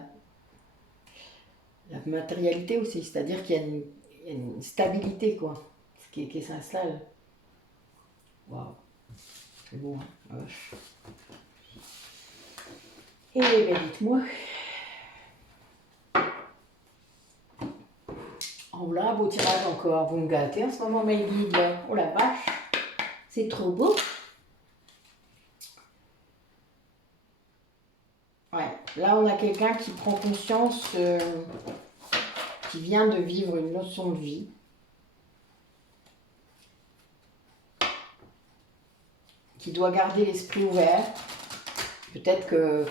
matérialité aussi, c'est-à-dire qu'il y a une stabilité, quoi, qui s'installe. Waouh, c'est beau, hein. Ouais. Et ben dites-moi. Oh là, beau tirage encore. Vous me gâtez en ce moment, mes guides. Oh la vache, c'est trop beau. Ouais, là on a quelqu'un qui prend conscience, qui vient de vivre une leçon de vie. Qui doit garder l'esprit ouvert. Peut-être que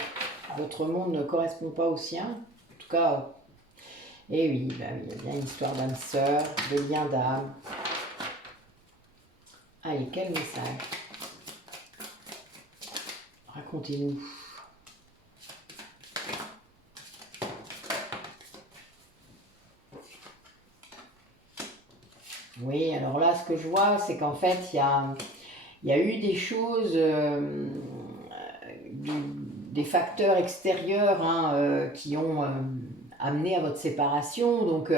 votre monde ne correspond pas au sien. En tout cas, et oui, bah oui, il y a bien une histoire d'âme sœur, de lien d'âme. Allez, quel message? Racontez-nous. Oui, alors là, ce que je vois, c'est qu'en fait, il y a eu des choses des facteurs extérieurs hein, qui ont amené à votre séparation, donc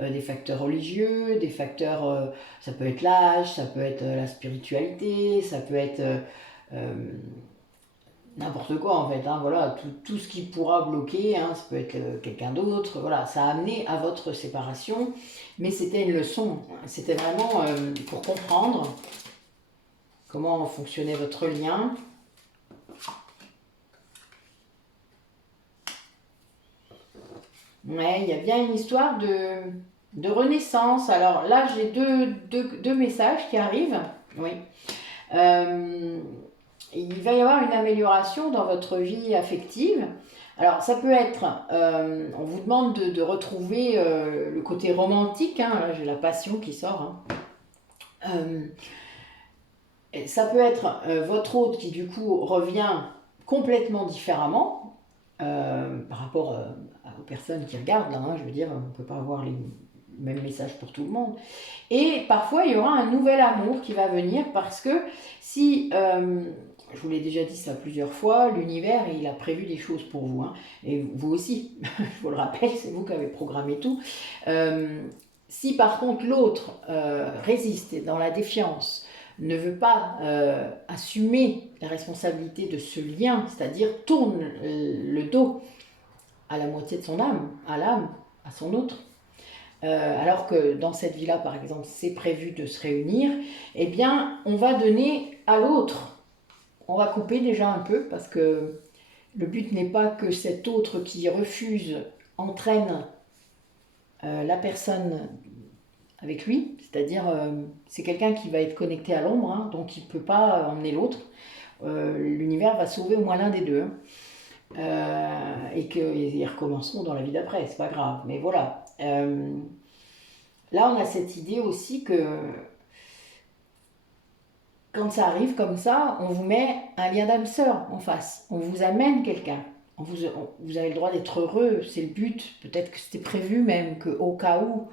des facteurs religieux, des facteurs, ça peut être l'âge, ça peut être la spiritualité, ça peut être n'importe quoi en fait, hein, voilà, tout ce qui pourra bloquer, hein, ça peut être quelqu'un d'autre, voilà, ça a amené à votre séparation, mais c'était une leçon, c'était vraiment pour comprendre comment fonctionnait votre lien. Ouais, il y a bien une histoire de renaissance. Alors là, j'ai deux messages qui arrivent. Oui. Il va y avoir une amélioration dans votre vie affective. Alors ça peut être, on vous demande de retrouver le côté romantique, hein, là j'ai la passion qui sort. Hein. Ça peut être votre hôte qui du coup revient complètement différemment par rapport aux personnes qui regardent, là, hein, je veux dire, on ne peut pas avoir les mêmes messages pour tout le monde. Et parfois il y aura un nouvel amour qui va venir parce que si... je vous l'ai déjà dit ça plusieurs fois, l'univers, il a prévu des choses pour vous. Hein, et vous aussi, je vous le rappelle, c'est vous qui avez programmé tout. Si par contre l'autre résiste et dans la défiance, ne veut pas assumer la responsabilité de ce lien, c'est-à-dire tourne le dos à la moitié de son âme, à l'âme, à son autre, alors que dans cette vie-là, par exemple, c'est prévu de se réunir, eh bien, on va donner à l'autre. On va couper déjà un peu parce que le but n'est pas que cet autre qui refuse entraîne la personne avec lui, c'est-à-dire c'est quelqu'un qui va être connecté à l'ombre, hein, donc il ne peut pas emmener l'autre. L'univers va sauver au moins l'un des deux et qu'ils recommenceront dans la vie d'après, c'est pas grave, mais voilà. Là on a cette idée aussi que quand ça arrive comme ça, on vous met un lien d'âme sœur en face. On vous amène quelqu'un. Vous avez le droit d'être heureux, c'est le but. Peut-être que c'était prévu même, que au cas où,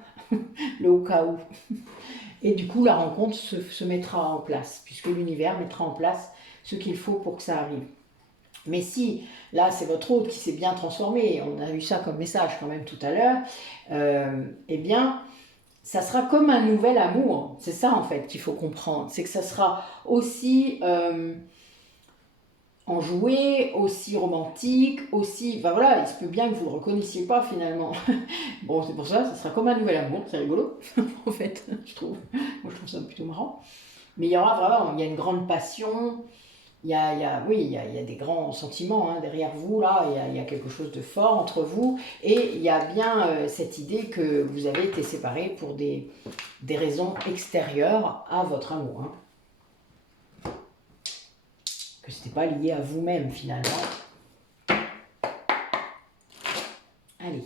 le au cas où. Et du coup, la rencontre se mettra en place, puisque l'univers mettra en place ce qu'il faut pour que ça arrive. Mais si, là, c'est votre hôte qui s'est bien transformé, on a eu ça comme message quand même tout à l'heure, eh bien... ça sera comme un nouvel amour. C'est ça en fait qu'il faut comprendre. C'est que ça sera aussi enjoué, aussi romantique, aussi... Enfin voilà, il se peut bien que vous ne le reconnaissiez pas finalement. Bon, c'est pour ça, ça sera comme un nouvel amour. C'est rigolo en fait, je trouve. Moi je trouve ça plutôt marrant. Mais il y aura vraiment, il y a une grande passion. Il y a des grands sentiments hein, derrière vous, là, il y a quelque chose de fort entre vous, et il y a bien cette idée que vous avez été séparés pour des raisons extérieures à votre amour. Hein. Que ce n'était pas lié à vous-même, finalement. Allez.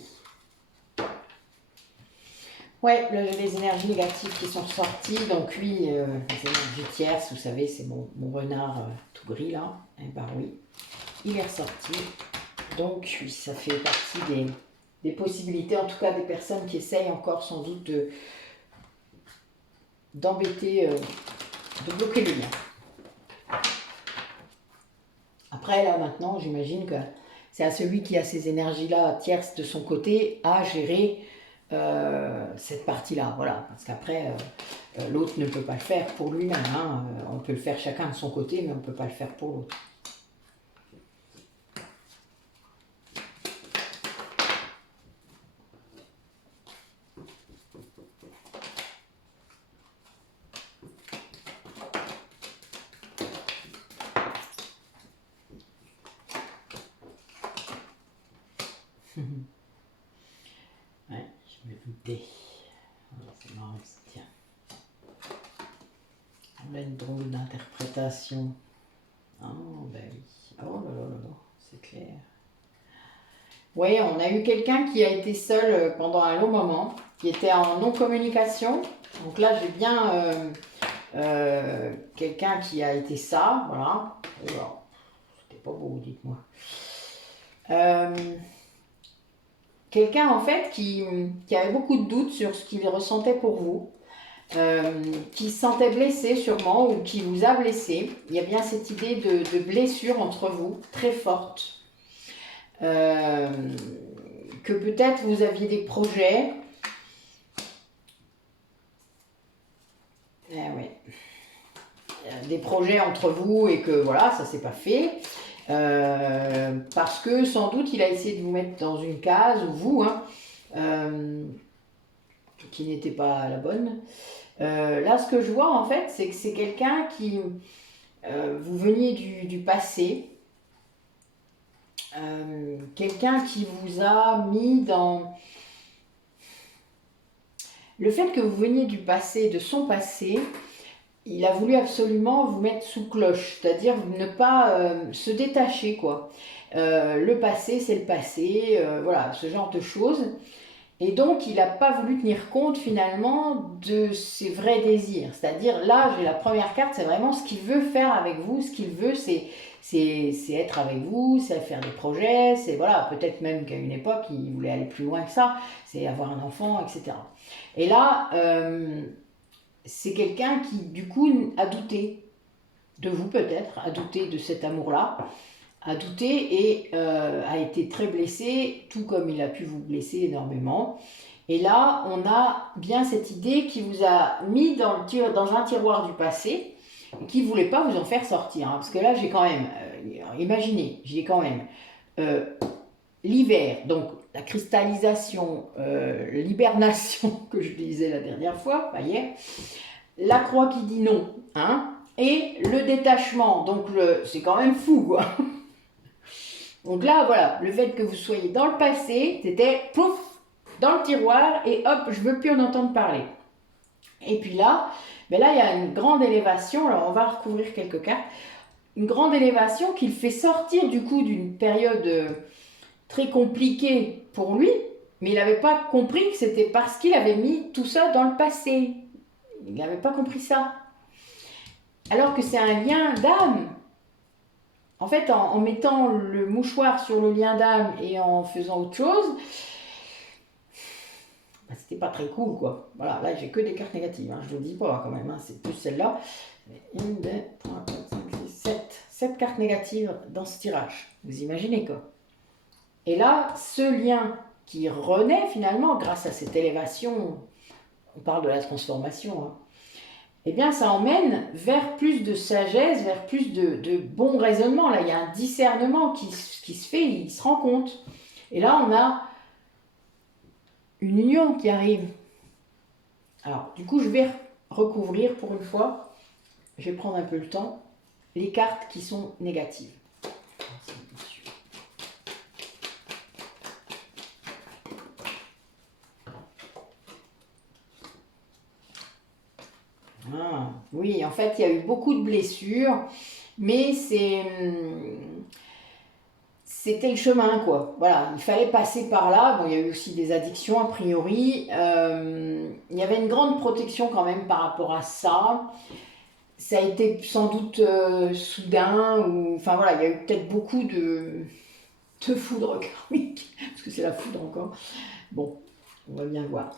Ouais, les énergies négatives qui sont sorties, donc lui, les énergies tierces, vous savez, c'est mon renard tout gris là, et ben oui, il est ressorti, donc oui, ça fait partie des possibilités, en tout cas des personnes qui essayent encore sans doute d'embêter, de bloquer le lien. Après là maintenant, j'imagine que c'est à celui qui a ces énergies-là tierces de son côté à gérer cette partie-là, voilà, parce qu'après l'autre ne peut pas le faire pour lui-même, hein. On peut le faire chacun de son côté, mais on ne peut pas le faire pour l'autre. Ouais, je me doutais. C'est marrant, tiens. On a une drôle d'interprétation. Oh, ben oui. Oh là là là là, c'est clair. Oui, on a eu quelqu'un qui a été seul pendant un long moment, qui était en non-communication. Donc là, j'ai bien quelqu'un qui a été ça, voilà. C'était pas beau, dites-moi. Quelqu'un en fait qui avait beaucoup de doutes sur ce qu'il ressentait pour vous, qui se sentait blessé sûrement ou qui vous a blessé. Il y a bien cette idée de blessure entre vous, très forte. que peut-être vous aviez des projets. Oui. Des projets entre vous et que voilà, ça s'est pas fait. Parce que sans doute il a essayé de vous mettre dans une case, ou vous, hein, qui n'était pas la bonne. Là, ce que je vois en fait, c'est que c'est quelqu'un qui, vous veniez du passé, quelqu'un qui vous a mis dans... Le fait que vous veniez du passé, de son passé, il a voulu absolument vous mettre sous cloche, c'est-à-dire ne pas se détacher, quoi. Le passé, c'est le passé, voilà, ce genre de choses. Et donc, il n'a pas voulu tenir compte finalement de ses vrais désirs. C'est-à-dire, là, j'ai la première carte, c'est vraiment ce qu'il veut faire avec vous. Ce qu'il veut, c'est être avec vous, c'est faire des projets, c'est voilà, peut-être même qu'à une époque, il voulait aller plus loin que ça, c'est avoir un enfant, etc. Et là, c'est quelqu'un qui, du coup, a douté de vous peut-être, a douté de cet amour-là, a douté et a été très blessé, tout comme il a pu vous blesser énormément. Et là, on a bien cette idée qui vous a mis dans un tiroir du passé, qui ne voulait pas vous en faire sortir. Hein, parce que là, j'ai quand même, imaginez, j'ai quand même l'hiver, donc la cristallisation, l'hibernation que je disais la dernière fois, pas hier, la croix qui dit non, hein, et le détachement, donc c'est quand même fou, quoi. Donc là, voilà, le fait que vous soyez dans le passé, c'était pouf, dans le tiroir, et hop, je veux plus en entendre parler. Et puis là, ben là, il y a une grande élévation, alors on va recouvrir quelques cartes, une grande élévation qui le fait sortir du coup d'une période très compliquée pour lui, mais il n'avait pas compris que c'était parce qu'il avait mis tout ça dans le passé. Il n'avait pas compris ça. Alors que c'est un lien d'âme. En fait, en mettant le mouchoir sur le lien d'âme et en faisant autre chose, bah, c'était pas très cool, quoi. Voilà, là, j'ai que des cartes négatives, hein, je vous le dis pas quand même, hein, c'est plus celle-là. 1, 2, 3, 4, 5, 6, 7. 7 cartes négatives dans ce tirage. Vous imaginez, quoi. Et là, ce lien qui renaît finalement grâce à cette élévation, on parle de la transformation, hein, eh bien, ça emmène vers plus de sagesse, vers plus de bon raisonnement. Là, il y a un discernement qui se fait, il se rend compte. Et là, on a une union qui arrive. Alors, du coup, je vais recouvrir pour une fois, je vais prendre un peu le temps, les cartes qui sont négatives. Ah, oui, en fait, il y a eu beaucoup de blessures, mais c'était le chemin, quoi. Voilà, il fallait passer par là. Bon, il y a eu aussi des addictions, a priori. Il y avait une grande protection quand même par rapport à ça. Ça a été sans doute soudain, ou... Enfin voilà, il y a eu peut-être beaucoup de foudre karmique, parce que c'est la foudre encore. Bon, on va bien voir.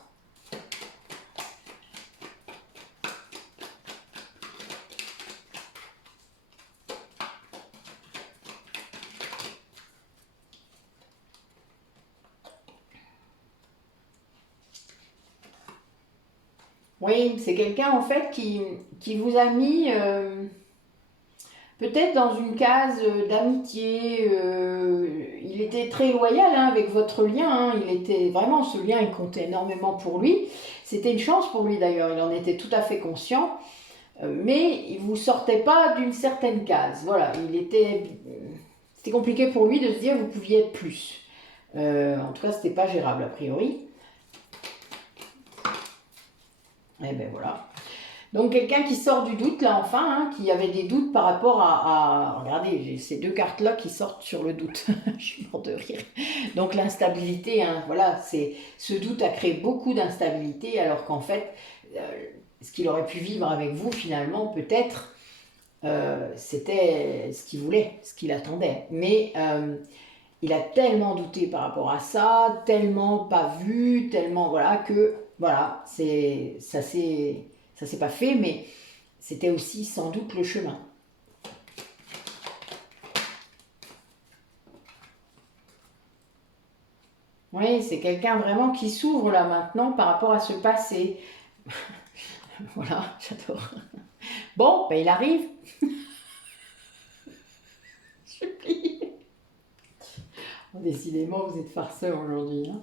Oui, c'est quelqu'un en fait qui vous a mis peut-être dans une case d'amitié. Il était très loyal hein, avec votre lien. Hein, il était vraiment, ce lien, il comptait énormément pour lui. C'était une chance pour lui d'ailleurs. Il en était tout à fait conscient. Mais il vous sortait pas d'une certaine case. Voilà, c'était compliqué pour lui de se dire que vous pouviez être plus. En tout cas, c'était pas gérable a priori. Et ben voilà. Donc quelqu'un qui sort du doute là enfin, hein, qui avait des doutes par rapport regardez, j'ai ces deux cartes là qui sortent sur le doute. Je suis morte de rire. Donc l'instabilité, hein, voilà, ce doute a créé beaucoup d'instabilité alors qu'en fait, ce qu'il aurait pu vivre avec vous finalement peut-être, c'était ce qu'il voulait, ce qu'il attendait. Mais il a tellement douté par rapport à ça, tellement pas vu, tellement voilà que voilà, ça s'est pas fait, mais c'était aussi sans doute le chemin. Oui, c'est quelqu'un vraiment qui s'ouvre là maintenant par rapport à ce passé. Voilà, j'adore. Bon, ben il arrive. Je plie. Oh, décidément, vous êtes farceurs aujourd'hui. Hein.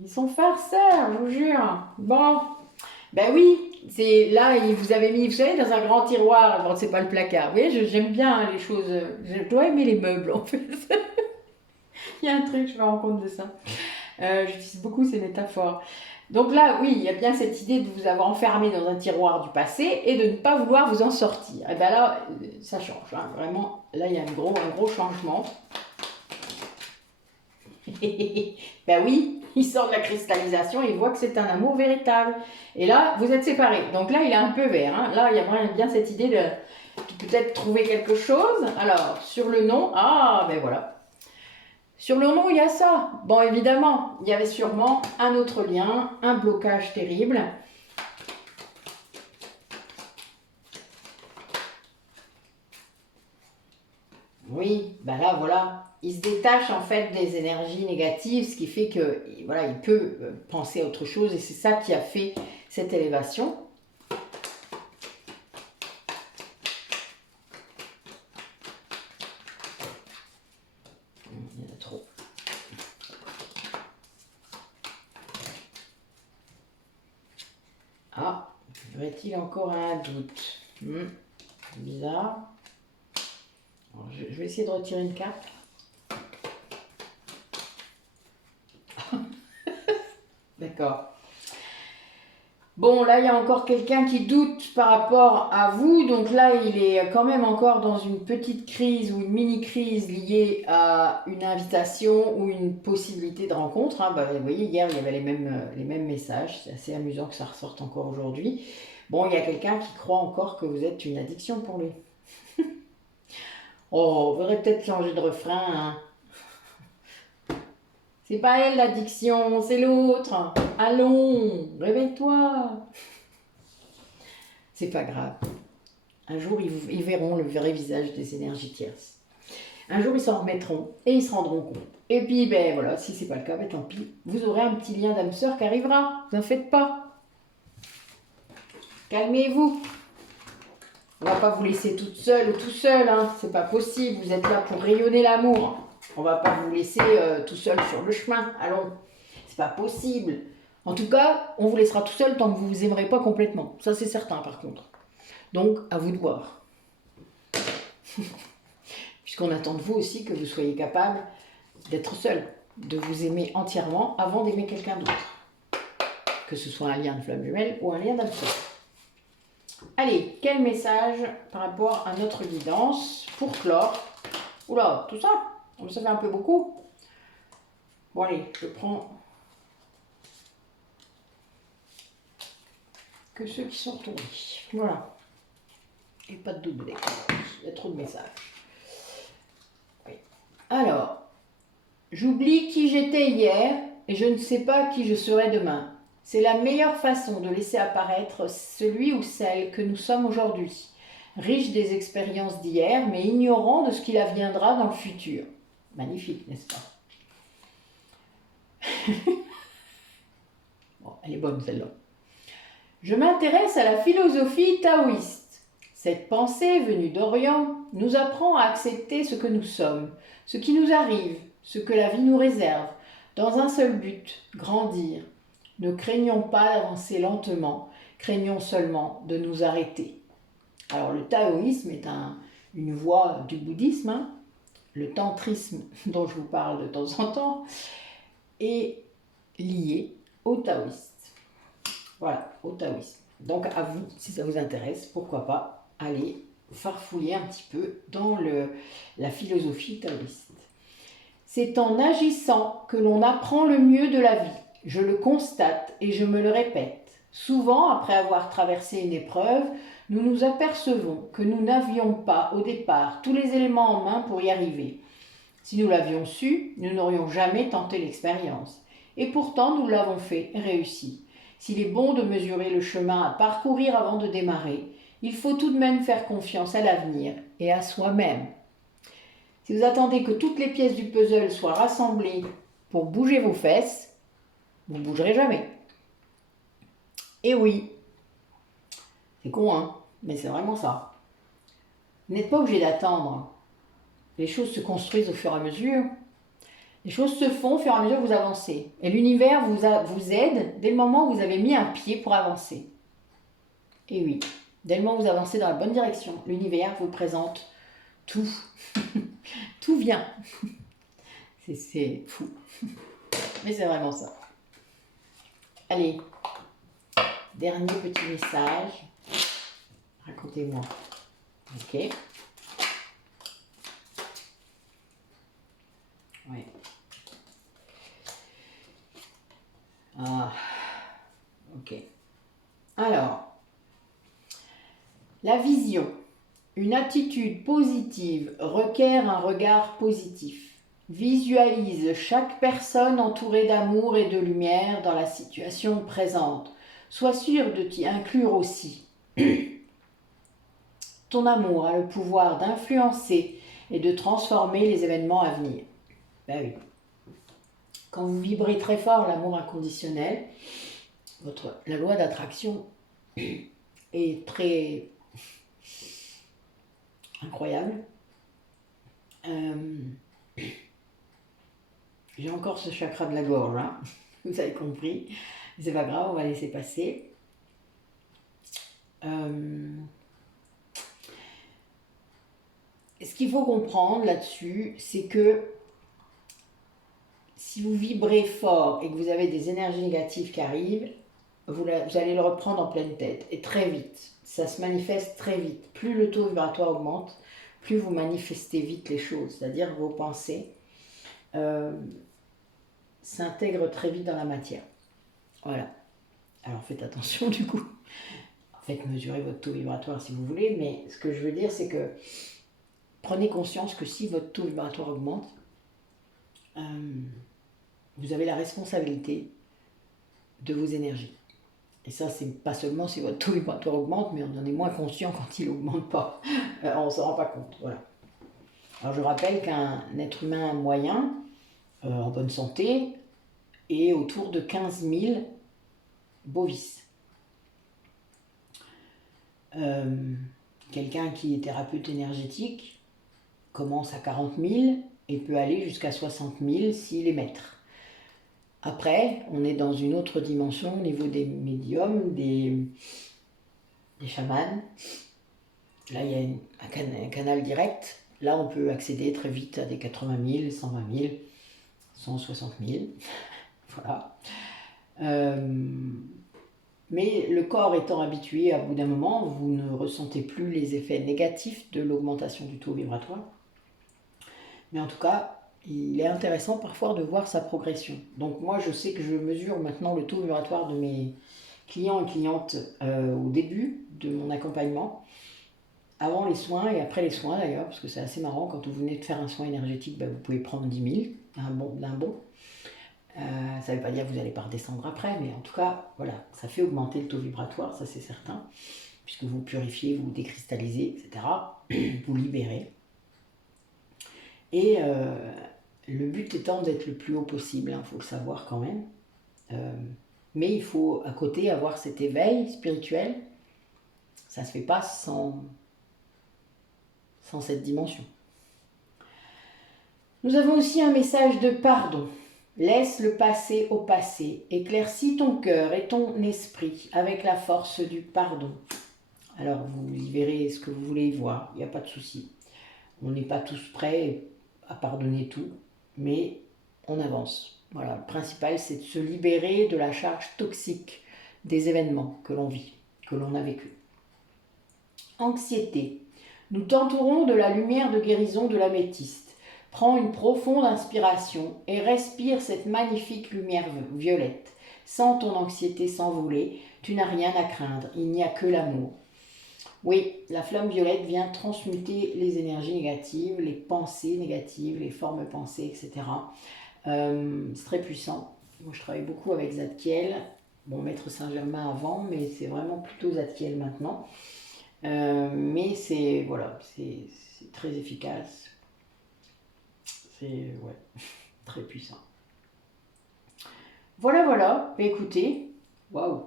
Ils sont farceurs, je vous jure. Bon, ben oui, c'est là, vous avez mis, vous savez, dans un grand tiroir. Bon, c'est pas le placard. Vous voyez, j'aime bien hein, les choses. Je dois aimer les meubles en fait. Il y a un truc, je me rends compte de ça. J'utilise beaucoup ces métaphores. Donc là, oui, il y a bien cette idée de vous avoir enfermé dans un tiroir du passé et de ne pas vouloir vous en sortir. Et bien là, ça change. Hein, vraiment, là, il y a un gros changement. Ben oui, il sort de la cristallisation et il voit que c'est un amour véritable. Et là, vous êtes séparés. Donc là, il est un peu vert. Hein. Là, il y a vraiment bien cette idée de peut-être trouver quelque chose. Alors, sur le nom, ah, ben voilà. Sur le nom, il y a ça. Bon, évidemment, il y avait sûrement un autre lien, un blocage terrible. Oui, ben là, voilà. Il se détache en fait des énergies négatives, ce qui fait que voilà, il peut penser à autre chose et c'est ça qui a fait cette élévation. Il y en a trop. Ah, y aurait-il encore un doute? Bizarre. Alors, je vais essayer de retirer une carte. D'accord. Bon, là, il y a encore quelqu'un qui doute par rapport à vous. Donc là, il est quand même encore dans une petite crise ou une mini-crise liée à une invitation ou une possibilité de rencontre. Hein. Bah, vous voyez, hier, il y avait les mêmes messages. C'est assez amusant que ça ressorte encore aujourd'hui. Bon, il y a quelqu'un qui croit encore que vous êtes une addiction pour lui. Oh, on devrait peut-être changer de refrain. Hein. C'est pas elle l'addiction, c'est l'autre. Allons, réveille-toi. C'est pas grave. Un jour, ils verront le vrai visage des énergies tierces. Un jour, ils s'en remettront et ils se rendront compte. Et puis, ben voilà, si c'est pas le cas, ben tant pis. Vous aurez un petit lien d'âme sœur qui arrivera. Vous n'en faites pas. Calmez-vous. On va pas vous laisser toute seule ou tout seul. Hein. C'est pas possible. Vous êtes là pour rayonner l'amour. On va pas vous laisser tout seul sur le chemin. Allons. C'est pas possible. En tout cas, on vous laissera tout seul tant que vous vous aimerez pas complètement. Ça, c'est certain, par contre. Donc, à vous de voir. Puisqu'on attend de vous aussi que vous soyez capable d'être seul, de vous aimer entièrement avant d'aimer quelqu'un d'autre. Que ce soit un lien de flamme jumelle ou un lien d'âme sœur. Allez, quel message par rapport à notre guidance pour clore? Oula, tout ça? Ça fait un peu beaucoup. Bon allez, je prends que ceux qui sont tournés. Voilà. Et pas de doute dedans. Il y a trop de messages. Oui. Alors, j'oublie qui j'étais hier et je ne sais pas qui je serai demain. C'est la meilleure façon de laisser apparaître celui ou celle que nous sommes aujourd'hui, riche des expériences d'hier, mais ignorant de ce qu'il adviendra dans le futur. Magnifique, n'est-ce pas? Bon, elle est bonne celle-là. Je m'intéresse à la philosophie taoïste. Cette pensée venue d'Orient nous apprend à accepter ce que nous sommes, ce qui nous arrive, ce que la vie nous réserve, dans un seul but, grandir. Ne craignons pas d'avancer lentement, craignons seulement de nous arrêter. Alors le taoïsme est une voie du bouddhisme, hein. Le tantrisme dont je vous parle de temps en temps est lié au taoïsme. Voilà, au taoïsme. Donc à vous, si ça vous intéresse, pourquoi pas aller farfouiller un petit peu dans la philosophie taoïste. C'est en agissant que l'on apprend le mieux de la vie. Je le constate et je me le répète. Souvent, après avoir traversé une épreuve, nous nous apercevons que nous n'avions pas au départ tous les éléments en main pour y arriver. Si nous l'avions su, nous n'aurions jamais tenté l'expérience. Et pourtant, nous l'avons fait et réussi. S'il est bon de mesurer le chemin à parcourir avant de démarrer, il faut tout de même faire confiance à l'avenir et à soi-même. Si vous attendez que toutes les pièces du puzzle soient rassemblées pour bouger vos fesses, vous ne bougerez jamais. Et oui, c'est con, hein, mais c'est vraiment ça. Vous n'êtes pas obligé d'attendre. Les choses se construisent au fur et à mesure. Les choses se font au fur et à mesure que vous avancez. Et l'univers vous aide dès le moment où vous avez mis un pied pour avancer. Et oui, dès le moment où vous avancez dans la bonne direction, l'univers vous présente tout. Tout vient. C'est fou. Mais c'est vraiment ça. Allez, dernier petit message. Racontez-moi. Ok. Ouais. Ah. Ok. Alors, la vision. Une attitude positive requiert un regard positif. Visualise chaque personne entourée d'amour et de lumière dans la situation présente. Sois sûr de t'y inclure aussi. Ton amour a le pouvoir d'influencer et de transformer les événements à venir. Ben oui. Quand vous vibrez très fort l'amour inconditionnel, la loi d'attraction est très incroyable. J'ai encore ce chakra de la gorge, hein. Vous avez compris. C'est pas grave, on va laisser passer. Ce qu'il faut comprendre là-dessus, c'est que si vous vibrez fort et que vous avez des énergies négatives qui arrivent, vous allez le reprendre en pleine tête et très vite. Ça se manifeste très vite. Plus le taux vibratoire augmente, plus vous manifestez vite les choses, c'est-à-dire vos pensées s'intègrent très vite dans la matière. Voilà. Alors faites attention du coup. Faites mesurer votre taux vibratoire si vous voulez, mais ce que je veux dire, c'est que prenez conscience que si votre taux vibratoire augmente, vous avez la responsabilité de vos énergies. Et ça, c'est pas seulement si votre taux vibratoire augmente, mais on en est moins conscient quand il n'augmente pas. On ne s'en rend pas compte. Voilà. Alors je rappelle qu'un être humain moyen, en bonne santé, est autour de 15 000 bovis. Quelqu'un qui est thérapeute énergétique commence à 40 000 et peut aller jusqu'à 60 000 s'il est maître. Après, on est dans une autre dimension au niveau des médiums, des chamans. Là, il y a un canal direct. Là, on peut accéder très vite à des 80 000, 120 000, 160 000. Voilà. Mais le corps étant habitué, à bout d'un moment, vous ne ressentez plus les effets négatifs de l'augmentation du taux vibratoire. Mais en tout cas, il est intéressant parfois de voir sa progression. Donc moi, je sais que je mesure maintenant le taux vibratoire de mes clients et clientes au début de mon accompagnement, avant les soins et après les soins d'ailleurs, parce que c'est assez marrant, quand vous venez de faire un soin énergétique, vous pouvez prendre 10 000 d'un bon. Ça ne veut pas dire que vous n'allez pas redescendre après, mais en tout cas, voilà, ça fait augmenter le taux vibratoire, ça c'est certain, puisque vous purifiez, vous décristallisez, etc., vous libérez. Et le but étant d'être le plus haut possible, il faut le savoir quand même. Mais il faut à côté avoir cet éveil spirituel. Ça ne se fait pas sans cette dimension. Nous avons aussi un message de pardon. Laisse le passé au passé. Éclaircis ton cœur et ton esprit avec la force du pardon. Alors vous y verrez ce que vous voulez y voir, il n'y a pas de souci. On n'est pas tous prêts à pardonner tout, mais on avance. Voilà, le principal, c'est de se libérer de la charge toxique des événements que l'on vit, que l'on a vécu. Anxiété. Nous t'entourons de la lumière de guérison de l'améthyste. Prends une profonde inspiration et respire cette magnifique lumière violette. Sens ton anxiété s'envoler, tu n'as rien à craindre, il n'y a que l'amour. Oui, la flamme violette vient transmuter les énergies négatives, les pensées négatives, les formes pensées, etc. C'est très puissant. Moi, je travaille beaucoup avec Zadkiel. Bon, Maître Saint-Germain avant, mais c'est vraiment plutôt Zadkiel maintenant. Mais c'est très efficace. C'est très puissant. Voilà, voilà. Mais écoutez, waouh.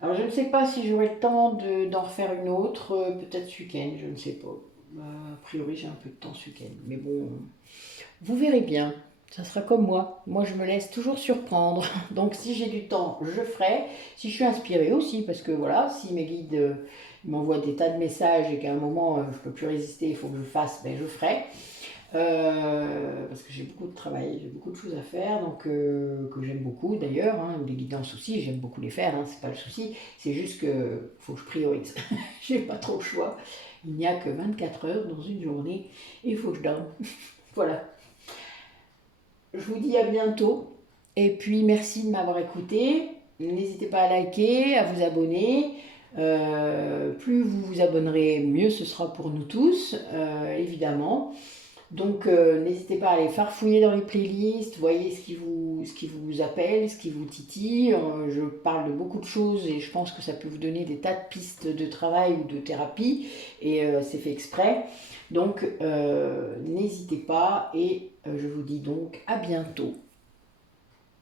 Alors je ne sais pas si j'aurai le temps d'en refaire une autre, peut-être ce week-end, je ne sais pas. A priori j'ai un peu de temps ce week-end, mais bon, vous verrez bien. Ça sera comme moi. Moi je me laisse toujours surprendre. Donc si j'ai du temps, je ferai. Si je suis inspirée aussi, parce que voilà, si mes guides m'envoient des tas de messages et qu'à un moment je ne peux plus résister, il faut que je fasse, ben je ferai. Parce que j'ai beaucoup de travail, j'ai beaucoup de choses à faire, donc que j'aime beaucoup d'ailleurs, hein, les guidances aussi, j'aime beaucoup les faire, hein, c'est pas le souci, c'est juste que faut que je priorise, j'ai pas trop le choix, il n'y a que 24 heures dans une journée, et il faut que je dorme, voilà. Je vous dis à bientôt, et puis merci de m'avoir écouté, n'hésitez pas à liker, à vous abonner, plus vous vous abonnerez, mieux ce sera pour nous tous, évidemment. Donc n'hésitez pas à aller farfouiller dans les playlists, voyez ce qui vous appelle, ce qui vous titille. Je parle de beaucoup de choses et je pense que ça peut vous donner des tas de pistes de travail ou de thérapie et c'est fait exprès. Donc n'hésitez pas et je vous dis donc à bientôt.